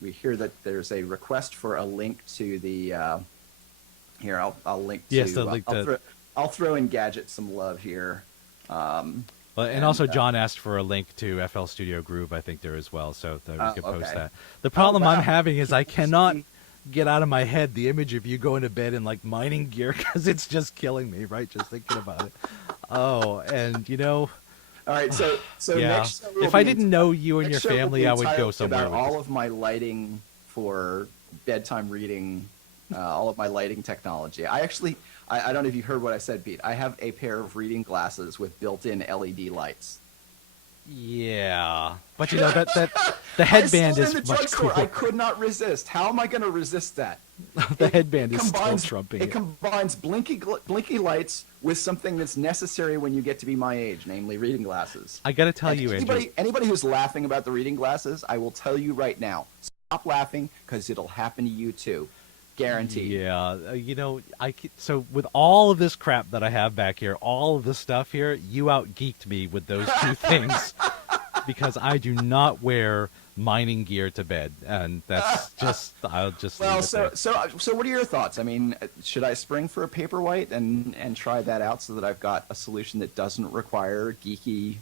we hear that there's a request for a link to the, here, I'll link to, yes, the link I'll throw in Gadget some love here. Well, and also John asked for a link to FL Studio Groove, I think, there as well, so that we could post that. The problem I'm having is I cannot get out of my head the image of you going to bed in, like, mining gear, because it's just killing me, right, just thinking about it. Oh, and, All right, so yeah. next if I didn't know you and your family, I would go somewhere about all of my lighting for bedtime reading, all of my lighting technology. I don't know if you heard what I said, Pete. I have a pair of reading glasses with built-in LED lights. Yeah, but that the headband is much cooler. I could not resist. How am I going to resist that? The headband is still trumping it. It combines blinky lights with something that's necessary when you get to be my age, namely reading glasses. I got to tell you, anybody who's laughing about the reading glasses, I will tell you right now, stop laughing, because it'll happen to you too. Guaranteed. Yeah, so with all of this crap that I have back here, all of this stuff here, you out-geeked me with those 2 things, because I do not wear mining gear to bed, and that's just, I'll just leave it there. So what are your thoughts? I mean, should I spring for a Paperwhite and try that out so that I've got a solution that doesn't require geeky,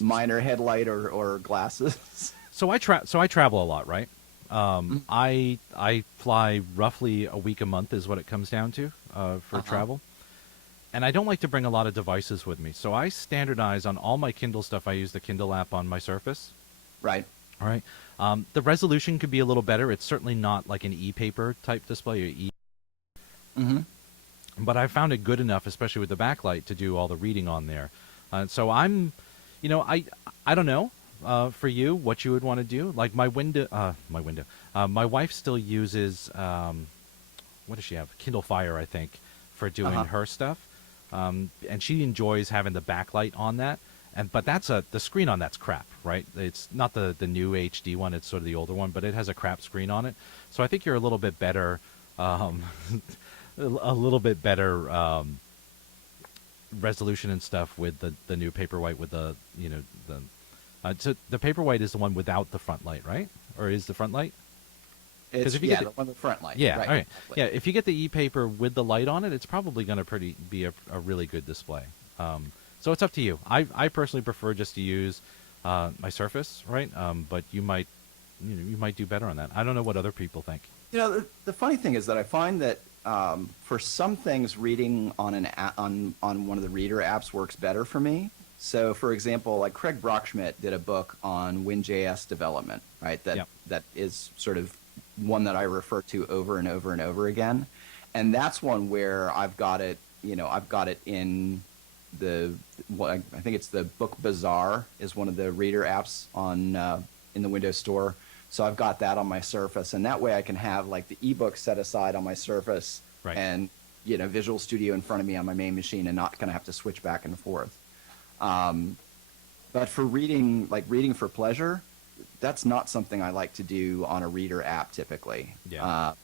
miner headlight or glasses? So I travel a lot, right? I fly roughly a week a month is what it comes down to for travel. And I don't like to bring a lot of devices with me. So I standardize on all my Kindle stuff. I use the Kindle app on my Surface. Right. All right. The resolution could be a little better. It's certainly not like an e-paper type display or but I found it good enough, especially with the backlight, to do all the reading on there. So I'm, I don't know. For you, what you would want to do, like my wife still uses what does she have? Kindle Fire, I think, for doing her stuff. and she enjoys having the backlight on that. But the screen on that's crap, right? It's not the new HD one; it's sort of the older one, but it has a crap screen on it. So I think you're a little bit better, a little bit better resolution and stuff with the new Paperwhite with the so the Paperwhite is the one without the front light, right? Or is the front light? It's, if you yeah, get the one with the front light. Yeah, right. all right. Exactly. Yeah, if you get the e-paper with the light on it, it's probably going to be a really good display. So it's up to you. I personally prefer just to use my Surface, right? But you might do better on that. I don't know what other people think. The funny thing is that I find that for some things, reading on on one of the reader apps works better for me. So, for example, like Craig Brockschmidt did a book on WinJS development, right? That is sort of one that I refer to over and over and over again, and that's one where I've got it. I've got it in I think it's the Book Bazaar is one of the reader apps on in the Windows Store. So I've got that on my Surface, and that way I can have like the ebook set aside on my Surface, right, and Visual Studio in front of me on my main machine, and not going to have to switch back and forth. But for reading for pleasure, that's not something I like to do on a reader app typically. Yeah.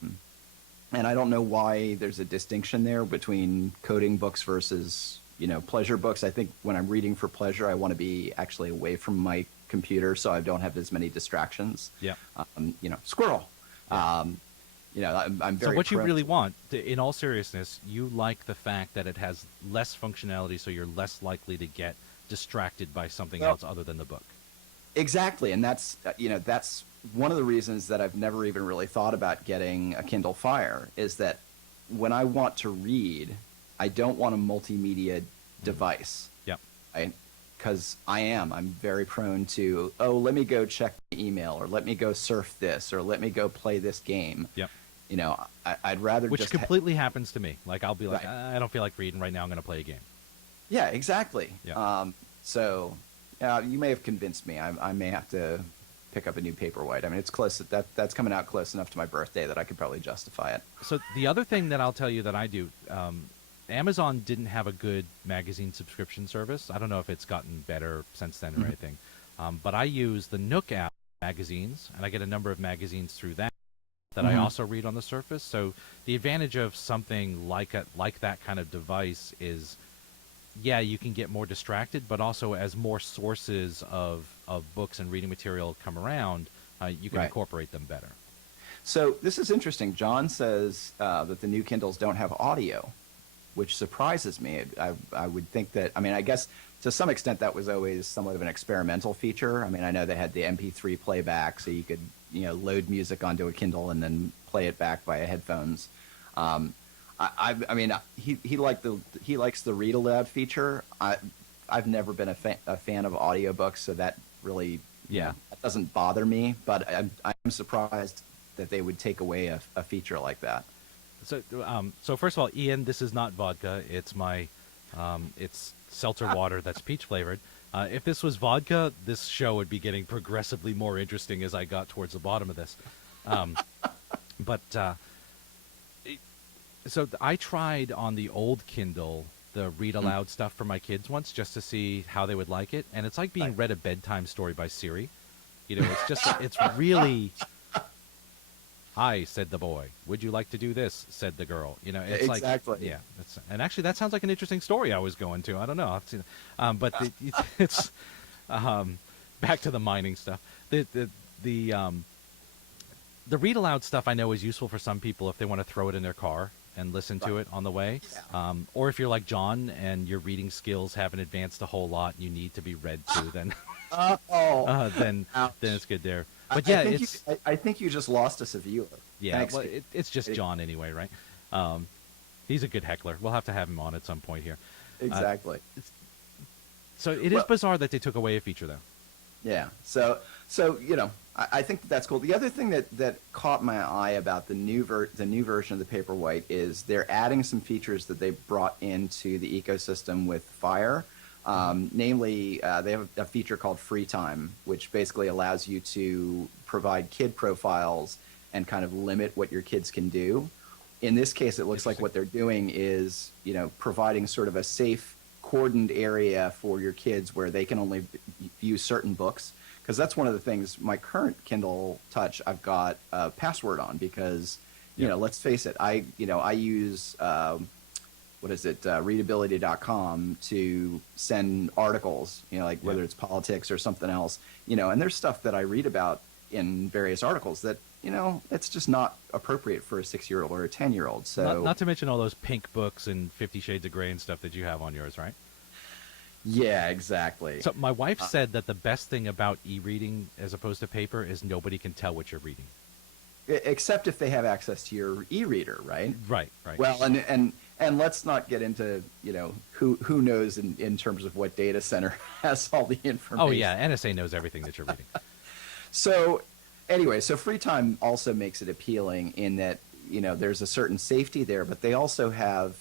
And I don't know why there's a distinction there between coding books versus pleasure books. I think when I'm reading for pleasure, I want to be actually away from my computer so I don't have as many distractions. Yeah. Squirrel. Yeah. I'm very. So what you really want, in all seriousness, you like the fact that it has less functionality, so you're less likely to get distracted by something else other than the book. Exactly, and that's that's one of the reasons that I've never even really thought about getting a Kindle Fire, is that when I want to read, I don't want a multimedia device. Yep. Because I'm very prone to, let me go check the email, or let me go surf this, or let me go play this game. Yep. I'd rather Which just completely happens to me. Like, I'll be like, Right. I don't feel like reading right now. I'm going to play a game. Yeah, exactly. Yeah. So you may have convinced me. I may have to pick up a new Paperwhite. I mean, it's close. That's coming out close enough to my birthday that I could probably justify it. So the other thing that I'll tell you that I do, Amazon didn't have a good magazine subscription service. I don't know if it's gotten better since then or anything. But I use the Nook app magazines, and I get a number of magazines through that I also read on the Surface. So the advantage of something like that kind of device is, yeah, you can get more distracted, but also as more sources of books and reading material come around, you can incorporate them better. So this is interesting. John says that the new Kindles don't have audio, which surprises me. I would think that, I guess to some extent that was always somewhat of an experimental feature. I know they had the MP3 playback, so you could load music onto a Kindle and then play it back via headphones. He likes the read aloud feature. I've never been a fan of audiobooks, so that really that doesn't bother me. But I'm surprised that they would take away a feature like that. So first of all, Ian, this is not vodka. It's it's seltzer water that's peach flavored. If this was vodka, this show would be getting progressively more interesting as I got towards the bottom of this. So I tried on the old Kindle the read aloud stuff for my kids once, just to see how they would like it, and it's like being read a bedtime story by Siri. It's really. "Hi," said the boy. "Would you like to do this?" said the girl. It's exactly. Yeah. And actually, that sounds like an interesting story I was going to. I don't know. I've seen, but it's back to the mining stuff. The read aloud stuff I know is useful for some people if they want to throw it in their car and listen to it on the way. Yeah. Or if you're like John and your reading skills haven't advanced a whole lot and you need to be read to, then then it's good there. But I think you just lost us a viewer. Yeah, well, it's just John anyway, right? He's a good heckler. We'll have to have him on at some point here. Exactly. So it is bizarre that they took away a feature, though. Yeah. So I think that's cool. The other thing that caught my eye about the new version of the Paperwhite is they're adding some features that they brought into the ecosystem with Fire. Namely, they have a feature called Free Time, which basically allows you to provide kid profiles and kind of limit what your kids can do. in this case, it looks like what they're doing is, providing sort of a safe, cordoned area for your kids where they can only view certain books. Because that's one of the things, my current Kindle Touch, I've got a password on because, let's face it, I use, readability.com to send articles, like whether it's politics or something else, and there's stuff that I read about in various articles that, it's just not appropriate for a 6-year-old or a 10-year-old. So not to mention all those pink books and 50 Shades of Grey and stuff that you have on yours, right? Yeah, exactly. So my wife said that the best thing about e-reading as opposed to paper is nobody can tell what you're reading. Except if they have access to your e-reader, right? Right. Well, and let's not get into, who knows in terms of what data center has all the information. Oh, yeah. NSA knows everything that you're reading. So anyway, so free time also makes it appealing in that, there's a certain safety there, but they also have,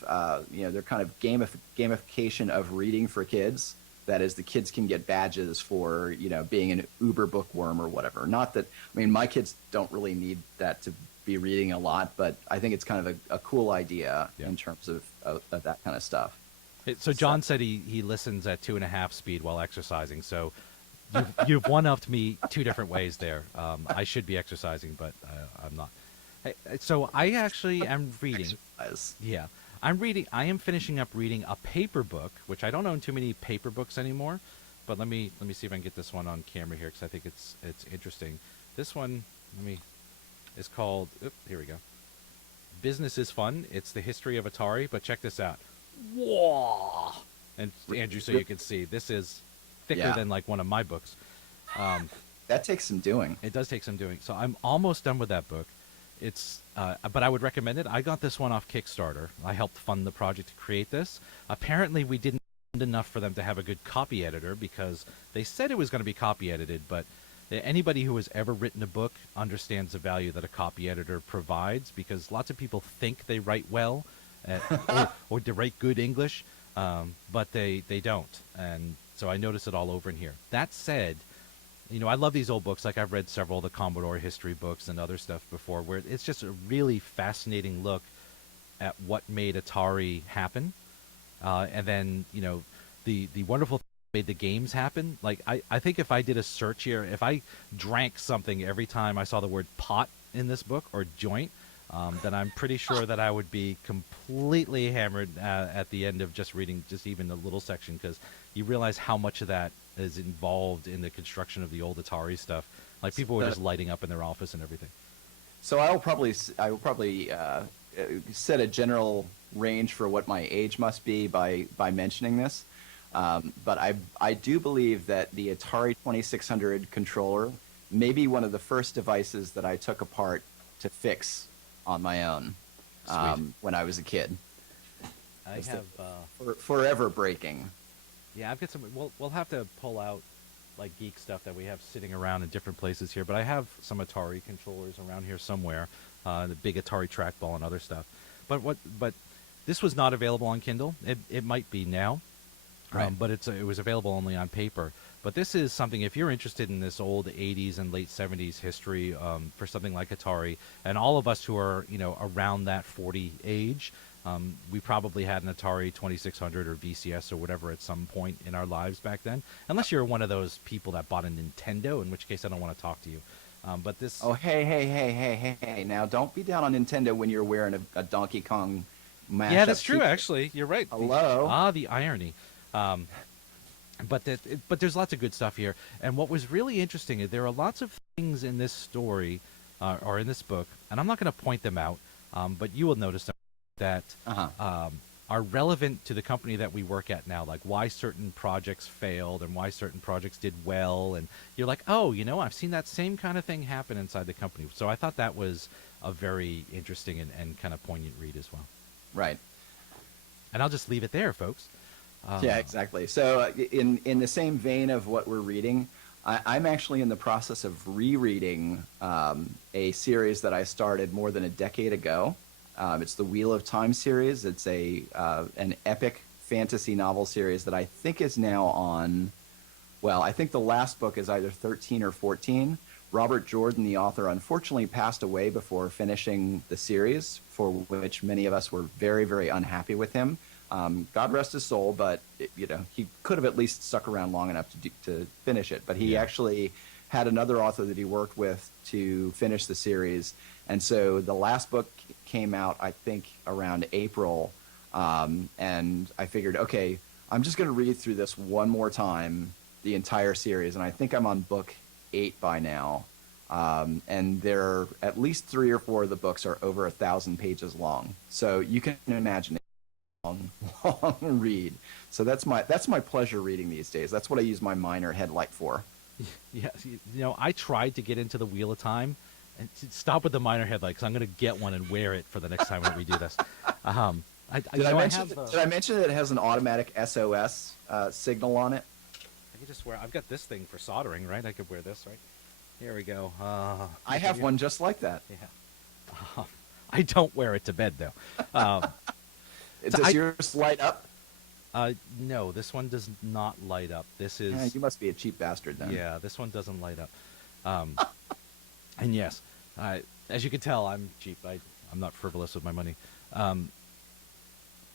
they're kind of gamification of reading for kids. That is, the kids can get badges for, being an Uber bookworm or whatever. Not that, my kids don't really need that to be reading a lot, but I think it's kind of a cool idea in terms of that kind of stuff. So John said he listens at 2.5 speed while exercising. So you've one-upped me 2 different ways there. I should be exercising, but I'm not. So I actually am reading. Yeah. I am finishing up reading a paper book, which I don't own too many paper books anymore. But let me see if I can get this one on camera here because I think it's interesting. This one, is called. Here we go. Business is Fun. It's the history of Atari. But check this out. Whoa! And Andrew, so you can see, this is thicker than like one of my books. That takes some doing. It does take some doing. So I'm almost done with that book. It's, but I would recommend it. I got this one off Kickstarter. I helped fund the project to create this. Apparently, we didn't fund enough for them to have a good copy editor because they said it was going to be copy edited, but anybody who has ever written a book understands the value that a copy editor provides because lots of people think they write well or they write good English, but they don't. And so I notice it all over in here. That said, I love these old books. Like I've read several of the Commodore history books and other stuff before where it's just a really fascinating look at what made Atari happen. And then, the wonderful thing that made the games happen. Like I think if I did a search here, if I drank something every time I saw the word pot in this book or joint, then I'm pretty sure that I would be completely hammered at the end of just reading just even a little section because you realize how much of that is involved in the construction of the old Atari stuff. Like people were just lighting up in their office and everything. So I will probably set a general range for what my age must be by mentioning this. But I do believe that the Atari 2600 controller may be one of the first devices that I took apart to fix on my own when I was a kid. I have forever breaking. Yeah, I've got some. We'll have to pull out like geek stuff that we have sitting around in different places here. But I have some Atari controllers around here somewhere, the big Atari trackball and other stuff. But this was not available on Kindle. It might be now, right. But it was available only on paper. But this is something, if you're interested in this old 80s and late 70s history for something like Atari, and all of us who are around that 40 age. We probably had an Atari 2600 or VCS or whatever at some point in our lives back then. Unless you're one of those people that bought a Nintendo, in which case I don't want to talk to you. But this... Oh, hey. Now, don't be down on Nintendo when you're wearing a Donkey Kong mashup. Yeah, that's true, actually. You're right. Hello? The irony. But there's lots of good stuff here. And what was really interesting is there are lots of things in this story, or in this book, and I'm not going to point them out, but you will notice them. That are relevant to the company that we work at now, like why certain projects failed and why certain projects did well. And you're like, oh, I've seen that same kind of thing happen inside the company. So I thought that was a very interesting and kind of poignant read as well. Right. And I'll just leave it there, folks. Yeah, exactly. So in the same vein of what we're reading, I'm actually in the process of rereading a series that I started more than a decade ago. It's the Wheel of Time series. It's an epic fantasy novel series that I think is now on, well, I think the last book is either 13 or 14. Robert Jordan, the author, unfortunately passed away before finishing the series, for which many of us were very, very unhappy with him. God rest his soul, but he could have at least stuck around long enough to finish it. But he actually had another author that he worked with to finish the series, and so the last book came out, I think, around April, and I figured, okay, I'm just going to read through this one more time, the entire series, and I think I'm on book 8 by now, and there are at least 3 or 4 of the books are over 1,000 pages long, so you can imagine long read. So that's my pleasure reading these days. That's what I use my minor headlight for. Yeah, I tried to get into the Wheel of Time, and stop with the minor headlight because I'm going to get one and wear it for the next time when we do this. Did I mention that it has an automatic SOS signal on it? I could just wear. I've got this thing for soldering, right? I could wear this, right? Here we go. I have one just like that. Yeah. I don't wear it to bed though. Does yours light up? No, this one does not light up. This is. Yeah, you must be a cheap bastard then. Yeah, this one doesn't light up. And yes, as you can tell, I'm cheap. I'm not frivolous with my money.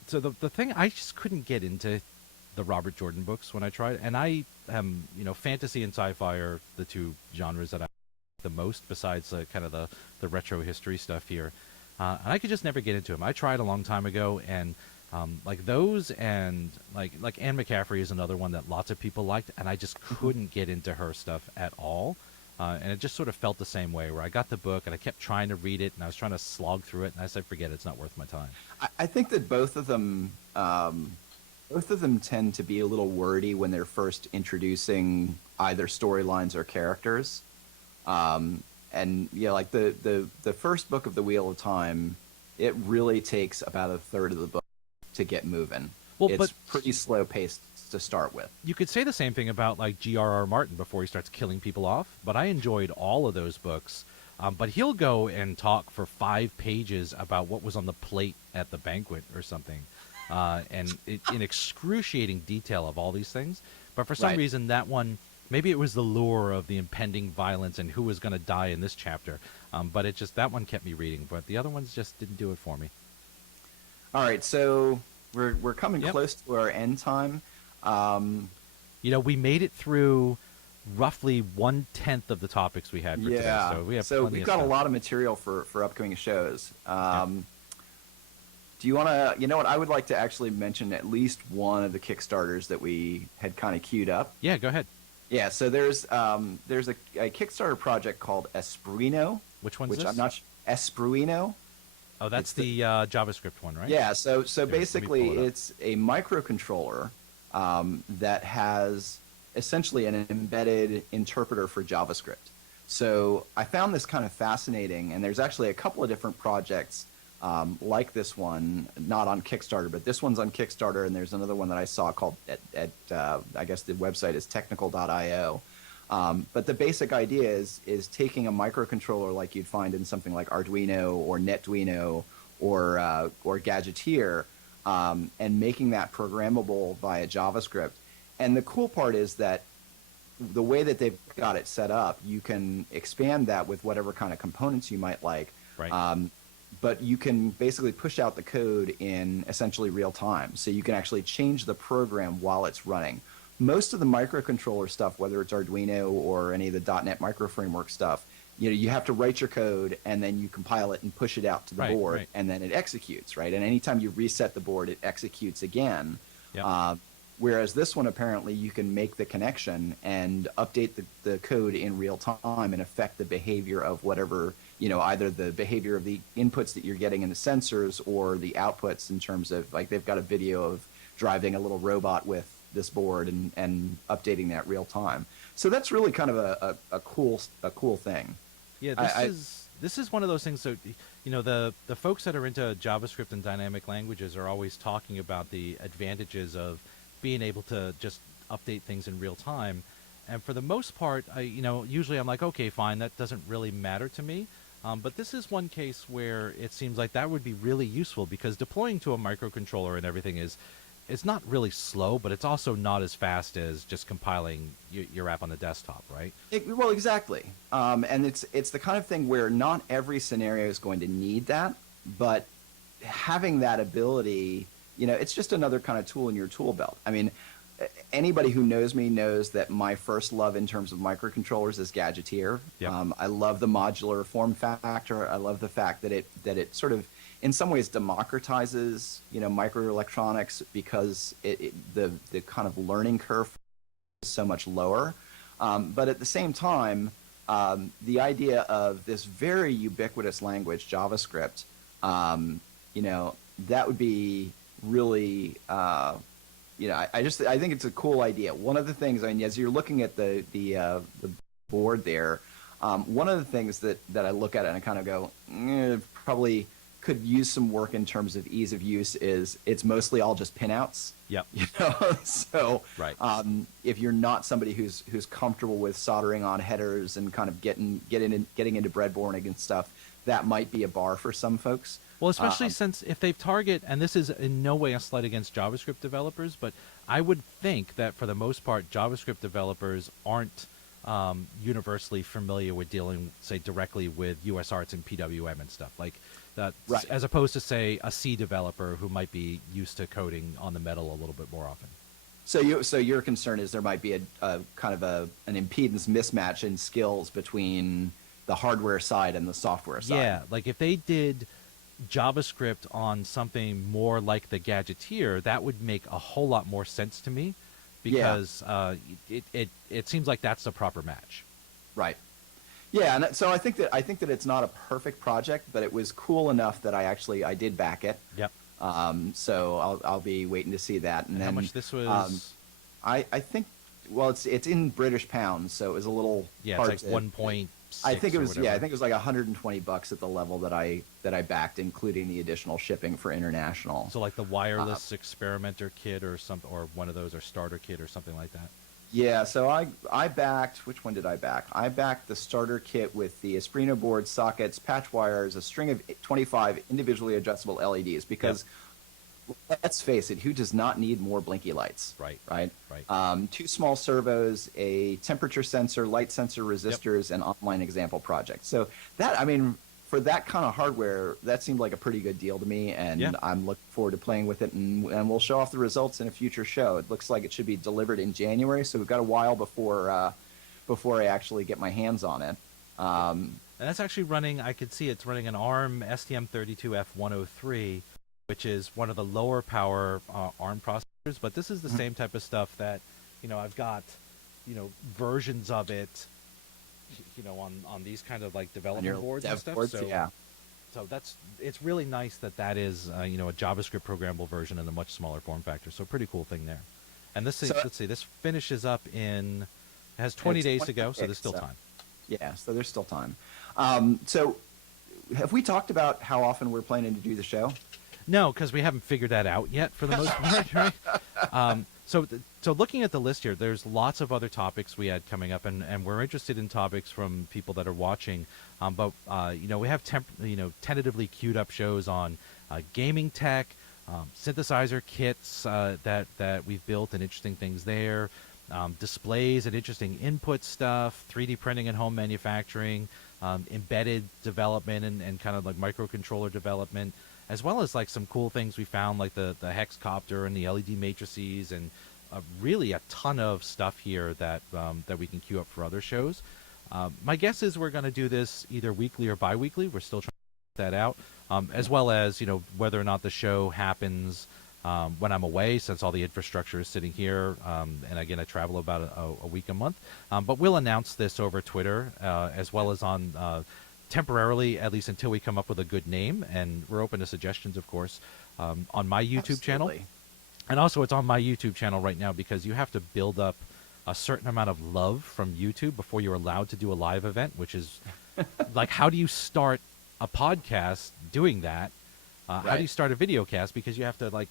So the thing, I just couldn't get into the Robert Jordan books when I tried, and I am, fantasy and sci-fi are the two genres that I like the most, besides kind of the retro history stuff here. And I could just never get into them. I tried a long time ago, and like those, and like Anne McCaffrey is another one that lots of people liked, and I just couldn't get into her stuff at all. And it just sort of felt the same way, where I got the book and I kept trying to read it, and I was trying to slog through it, and I said, forget it, it's not worth my time. I think that both of them tend to be a little wordy when they're first introducing either storylines or characters. And like the first book of the Wheel of Time, it really takes about a third of the book to get moving. Well, it's pretty slow paced to start with. You could say the same thing about like G.R.R. Martin before he starts killing people off, but I enjoyed all of those books. But he'll go and talk for 5 pages about what was on the plate at the banquet or something, and in excruciating detail of all these things. But for some reason, that one, maybe it was the lure of the impending violence and who was going to die in this chapter. But that one kept me reading, but the other ones just didn't do it for me. All right, so we're coming close to our end time. We made it through roughly 1/10 of the topics we had for today. So we've got a lot of material for upcoming shows. Do you want to? You know what? I would like to actually mention at least one of the Kickstarters that we had kind of queued up. Yeah, go ahead. Yeah, so there's a Kickstarter project called Espruino. Which one's this? I'm not Espruino. Oh, that's the JavaScript one, right? Yeah. So basically, it's a microcontroller that has essentially an embedded interpreter for JavaScript. So I found this kind of fascinating, and there's actually a couple of different projects like this one, not on Kickstarter, but this one's on Kickstarter, and there's another one that I saw called I guess the website is technical.io. But the basic idea is taking a microcontroller like you'd find in something like Arduino or NetDuino or Gadgeteer, and making that programmable via JavaScript. And the cool part is that the way that they've got it set up, you can expand that with whatever kind of components you might like. Right. But you can basically push out the code in essentially real time. So you can actually change the program while it's running. Most of the microcontroller stuff, whether it's Arduino or any of the .NET Micro Framework stuff, you have to write your code and then you compile it and push it out to the board, and then it executes, right? And anytime you reset the board, it executes again. Yep. Whereas this one, apparently, you can make the connection and update the code in real time and affect the behavior of whatever, either the behavior of the inputs that you're getting in the sensors or the outputs in terms of, like, they've got a video of driving a little robot with this board and updating that real time. So that's really kind of a cool thing. Yeah, this is one of those things. So, the folks that are into JavaScript and dynamic languages are always talking about the advantages of being able to just update things in real time. And for the most part, usually I'm like, okay, fine, that doesn't really matter to me. But this is one case where it seems like that would be really useful, because deploying to a microcontroller and everything is it's not really slow, but it's also not as fast as just compiling your app on the desktop, right? Well, exactly. And it's the kind of thing where not every scenario is going to need that, but having that ability, it's just another kind of tool in your tool belt. I mean, anybody who knows me knows that my first love in terms of microcontrollers is Gadgeteer. Yep. I love the modular form factor. I love the fact that it sort of, in some ways, democratizes microelectronics because the kind of learning curve is so much lower. But at the same time, the idea of this very ubiquitous language, JavaScript, that would be really. I think it's a cool idea. One of the things, I mean, as you're looking at the board there, one of the things that I look at it and I kind of go, probably could use some work in terms of ease of use is it's mostly all just pinouts. Yep. So right. If you're not somebody who's comfortable with soldering on headers and kind of getting into breadboarding and stuff, that might be a bar for some folks. Well, especially since if they target, and this is in no way a slight against JavaScript developers, but I would think that for the most part, JavaScript developers aren't universally familiar with dealing, say, directly with US Arts and PWM and stuff like that, right. As opposed to, say, a C developer who might be used to coding on the metal a little bit more often. So your concern is there might be a kind of an impedance mismatch in skills between the hardware side and the software side. Yeah, like if they did JavaScript on something more like the Gadgeteer, that would make a whole lot more sense to me, because it seems like that's the proper match. Right. Yeah, and so I think that it's not a perfect project, but it was cool enough that I did back it. Yep. So I'll be waiting to see that. And then, how much this was? I think, well, it's in British pounds, so it was a little hard. It's like 1.6. I think it was I think it was like $120 at the level that I backed, including the additional shipping for international. So like the wireless experimenter kit or something, or one of those, or starter kit or something like that. Yeah, so I backed, which one did I back? I backed the starter kit with the Espruino board, sockets, patch wires, a string of 25 individually adjustable LEDs, because let's face it, who does not need more blinky lights? Right. 2 small servos, a temperature sensor, light sensor resistors, and online example project. So that, I mean, for that kind of hardware, that seemed like a pretty good deal to me, and I'm looking forward to playing with it, and we'll show off the results in a future show. It looks like it should be delivered in January, so we've got a while before I actually get my hands on it. And that's actually running, I could see it's running an ARM STM32F103, which is one of the lower power ARM processors, but this is the same type of stuff that, I've got, versions of it, on these kind of like development boards and stuff. So it's really nice that is, a JavaScript programmable version in a much smaller form factor. So pretty cool thing there. And this, let's see, this finishes up it has 20 days to go, so there's still time. Yeah, so there's still time. So have we talked about how often we're planning to do the show? No, because we haven't figured that out yet for the most part, right? So looking at the list here, there's lots of other topics we had coming up, and we're interested in topics from people that are watching. But we have tentatively queued up shows on gaming tech, synthesizer kits that we've built, and interesting things there, displays and interesting input stuff, 3D printing and home manufacturing, embedded development and kind of like microcontroller development, as well as like some cool things we found, like the hexcopter and the LED matrices, and really a ton of stuff here that we can queue up for other shows. My guess is we're going to do this either weekly or bi-weekly. We're still trying to work that out, as well as whether or not the show happens when I'm away, since all the infrastructure is sitting here, and again I travel about a week a month. But we'll announce this over Twitter, as well as on temporarily, at least until we come up with a good name, and we're open to suggestions, of course, on my YouTube channel. And also it's on my YouTube channel right now, because you have to build up a certain amount of love from YouTube before you're allowed to do a live event, which is like, how do you start a podcast doing that? How do you start a video cast? Because you have to like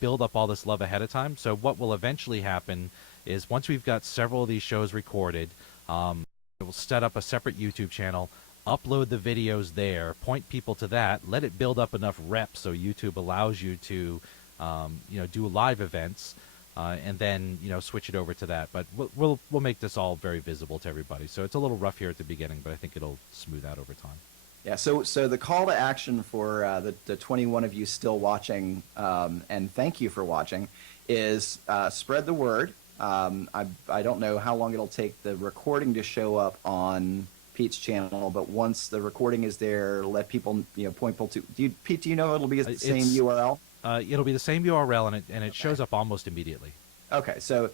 build up all this love ahead of time. So what will eventually happen is, once we've got several of these shows recorded, we'll set up a separate YouTube channel, upload the videos there, point people to that, let it build up enough reps so YouTube allows you to do live events, and then switch it over to that. But we'll make this all very visible to everybody. So it's a little rough here at the beginning, but I think it'll smooth out over time. Yeah, so the call to action for the 21 of you still watching, and thank you for watching, is spread the word. I don't know how long it'll take the recording to show up on Pete's channel, but once the recording is there, let people point people to. Pete, do you know it'll be the same URL? It'll be the same URL, and it shows up almost immediately. Okay, so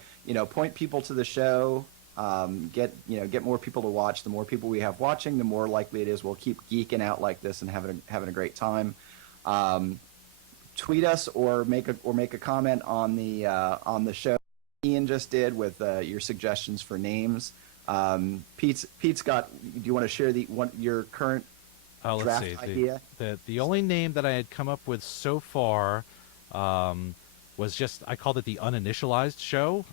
point people to the show. Get more people to watch. The more people we have watching, the more likely it is we'll keep geeking out like this and having a great time. Tweet us or make a comment on the show Ian just did with your suggestions for names. Pete's got. Do you want to share your current draft idea? The only name that I had come up with so far was just, I called it the Uninitialized Show,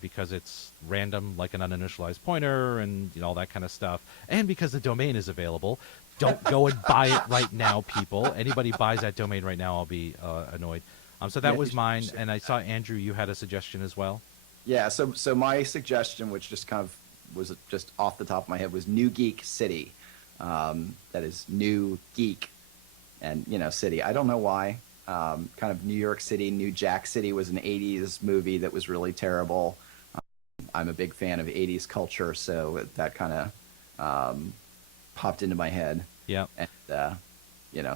because it's random, like an uninitialized pointer and all that kind of stuff, and because the domain is available. Don't go and buy it right now, people. Anybody buys that domain right now, I'll be annoyed. So that was mine, and I saw, Andrew, you had a suggestion as well? Yeah, so my suggestion, which just kind of was just off the top of my head, was New Geek City. That is New Geek and, City. I don't know why. Kind of New York City, New Jack City was an 80s movie that was really terrible. I'm a big fan of 80s culture, so that kind of popped into my head. Yeah. And,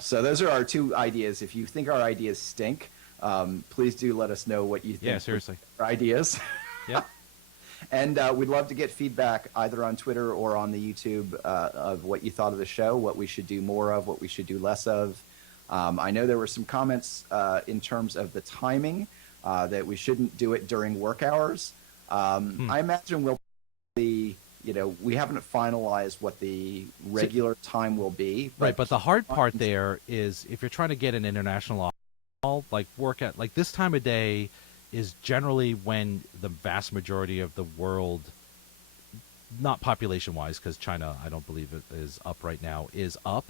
so those are our two ideas. If you think our ideas stink, please do let us know what you think. Yeah, seriously. Our ideas. Yeah. And we'd love to get feedback either on Twitter or on the YouTube of what you thought of the show, what we should do more of, what we should do less of. I know there were some comments in terms of the timing, that we shouldn't do it during work hours. I imagine we'll be, we haven't finalized what the regular time will be. Right, but the hard part there is if you're trying to get an international like work at like this time of day is generally when the vast majority of the world, not population wise, because China I don't believe it is up right now, is up.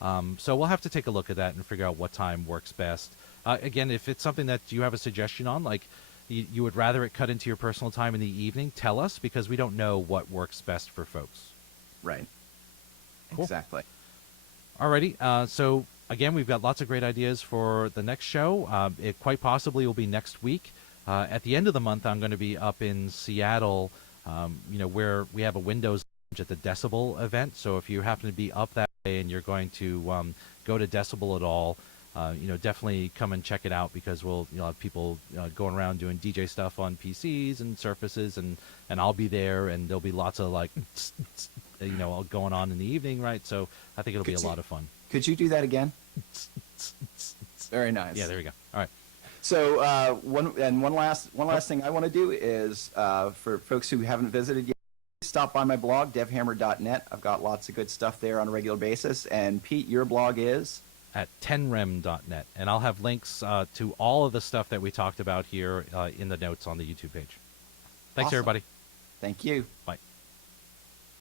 So we'll have to take a look at that and figure out what time works best. Again, if it's something that you have a suggestion on, like you would rather it cut into your personal time in the evening, tell us, because we don't know what works best for folks. Right. Cool. Exactly. Alrighty. So again, we've got lots of great ideas for the next show. It quite possibly will be next week. At the end of the month, I'm going to be up in Seattle, where we have a Windows at the Decibel event. So if you happen to be up that way and you're going to go to Decibel at all, definitely come and check it out, because we'll have people going around doing DJ stuff on PCs and Surfaces, and I'll be there, and there'll be lots of like going on in the evening, right? So I think it'll be a lot of fun. Could you do that again? Very nice. Yeah, there we go. All right. So one last thing I want to do is for folks who haven't visited yet, stop by my blog, devhammer.net. I've got lots of good stuff there on a regular basis. And Pete, your blog is? At 10rem.net. And I'll have links to all of the stuff that we talked about here in the notes on the YouTube page. Thanks, Awesome. everybody. Thank you. Bye.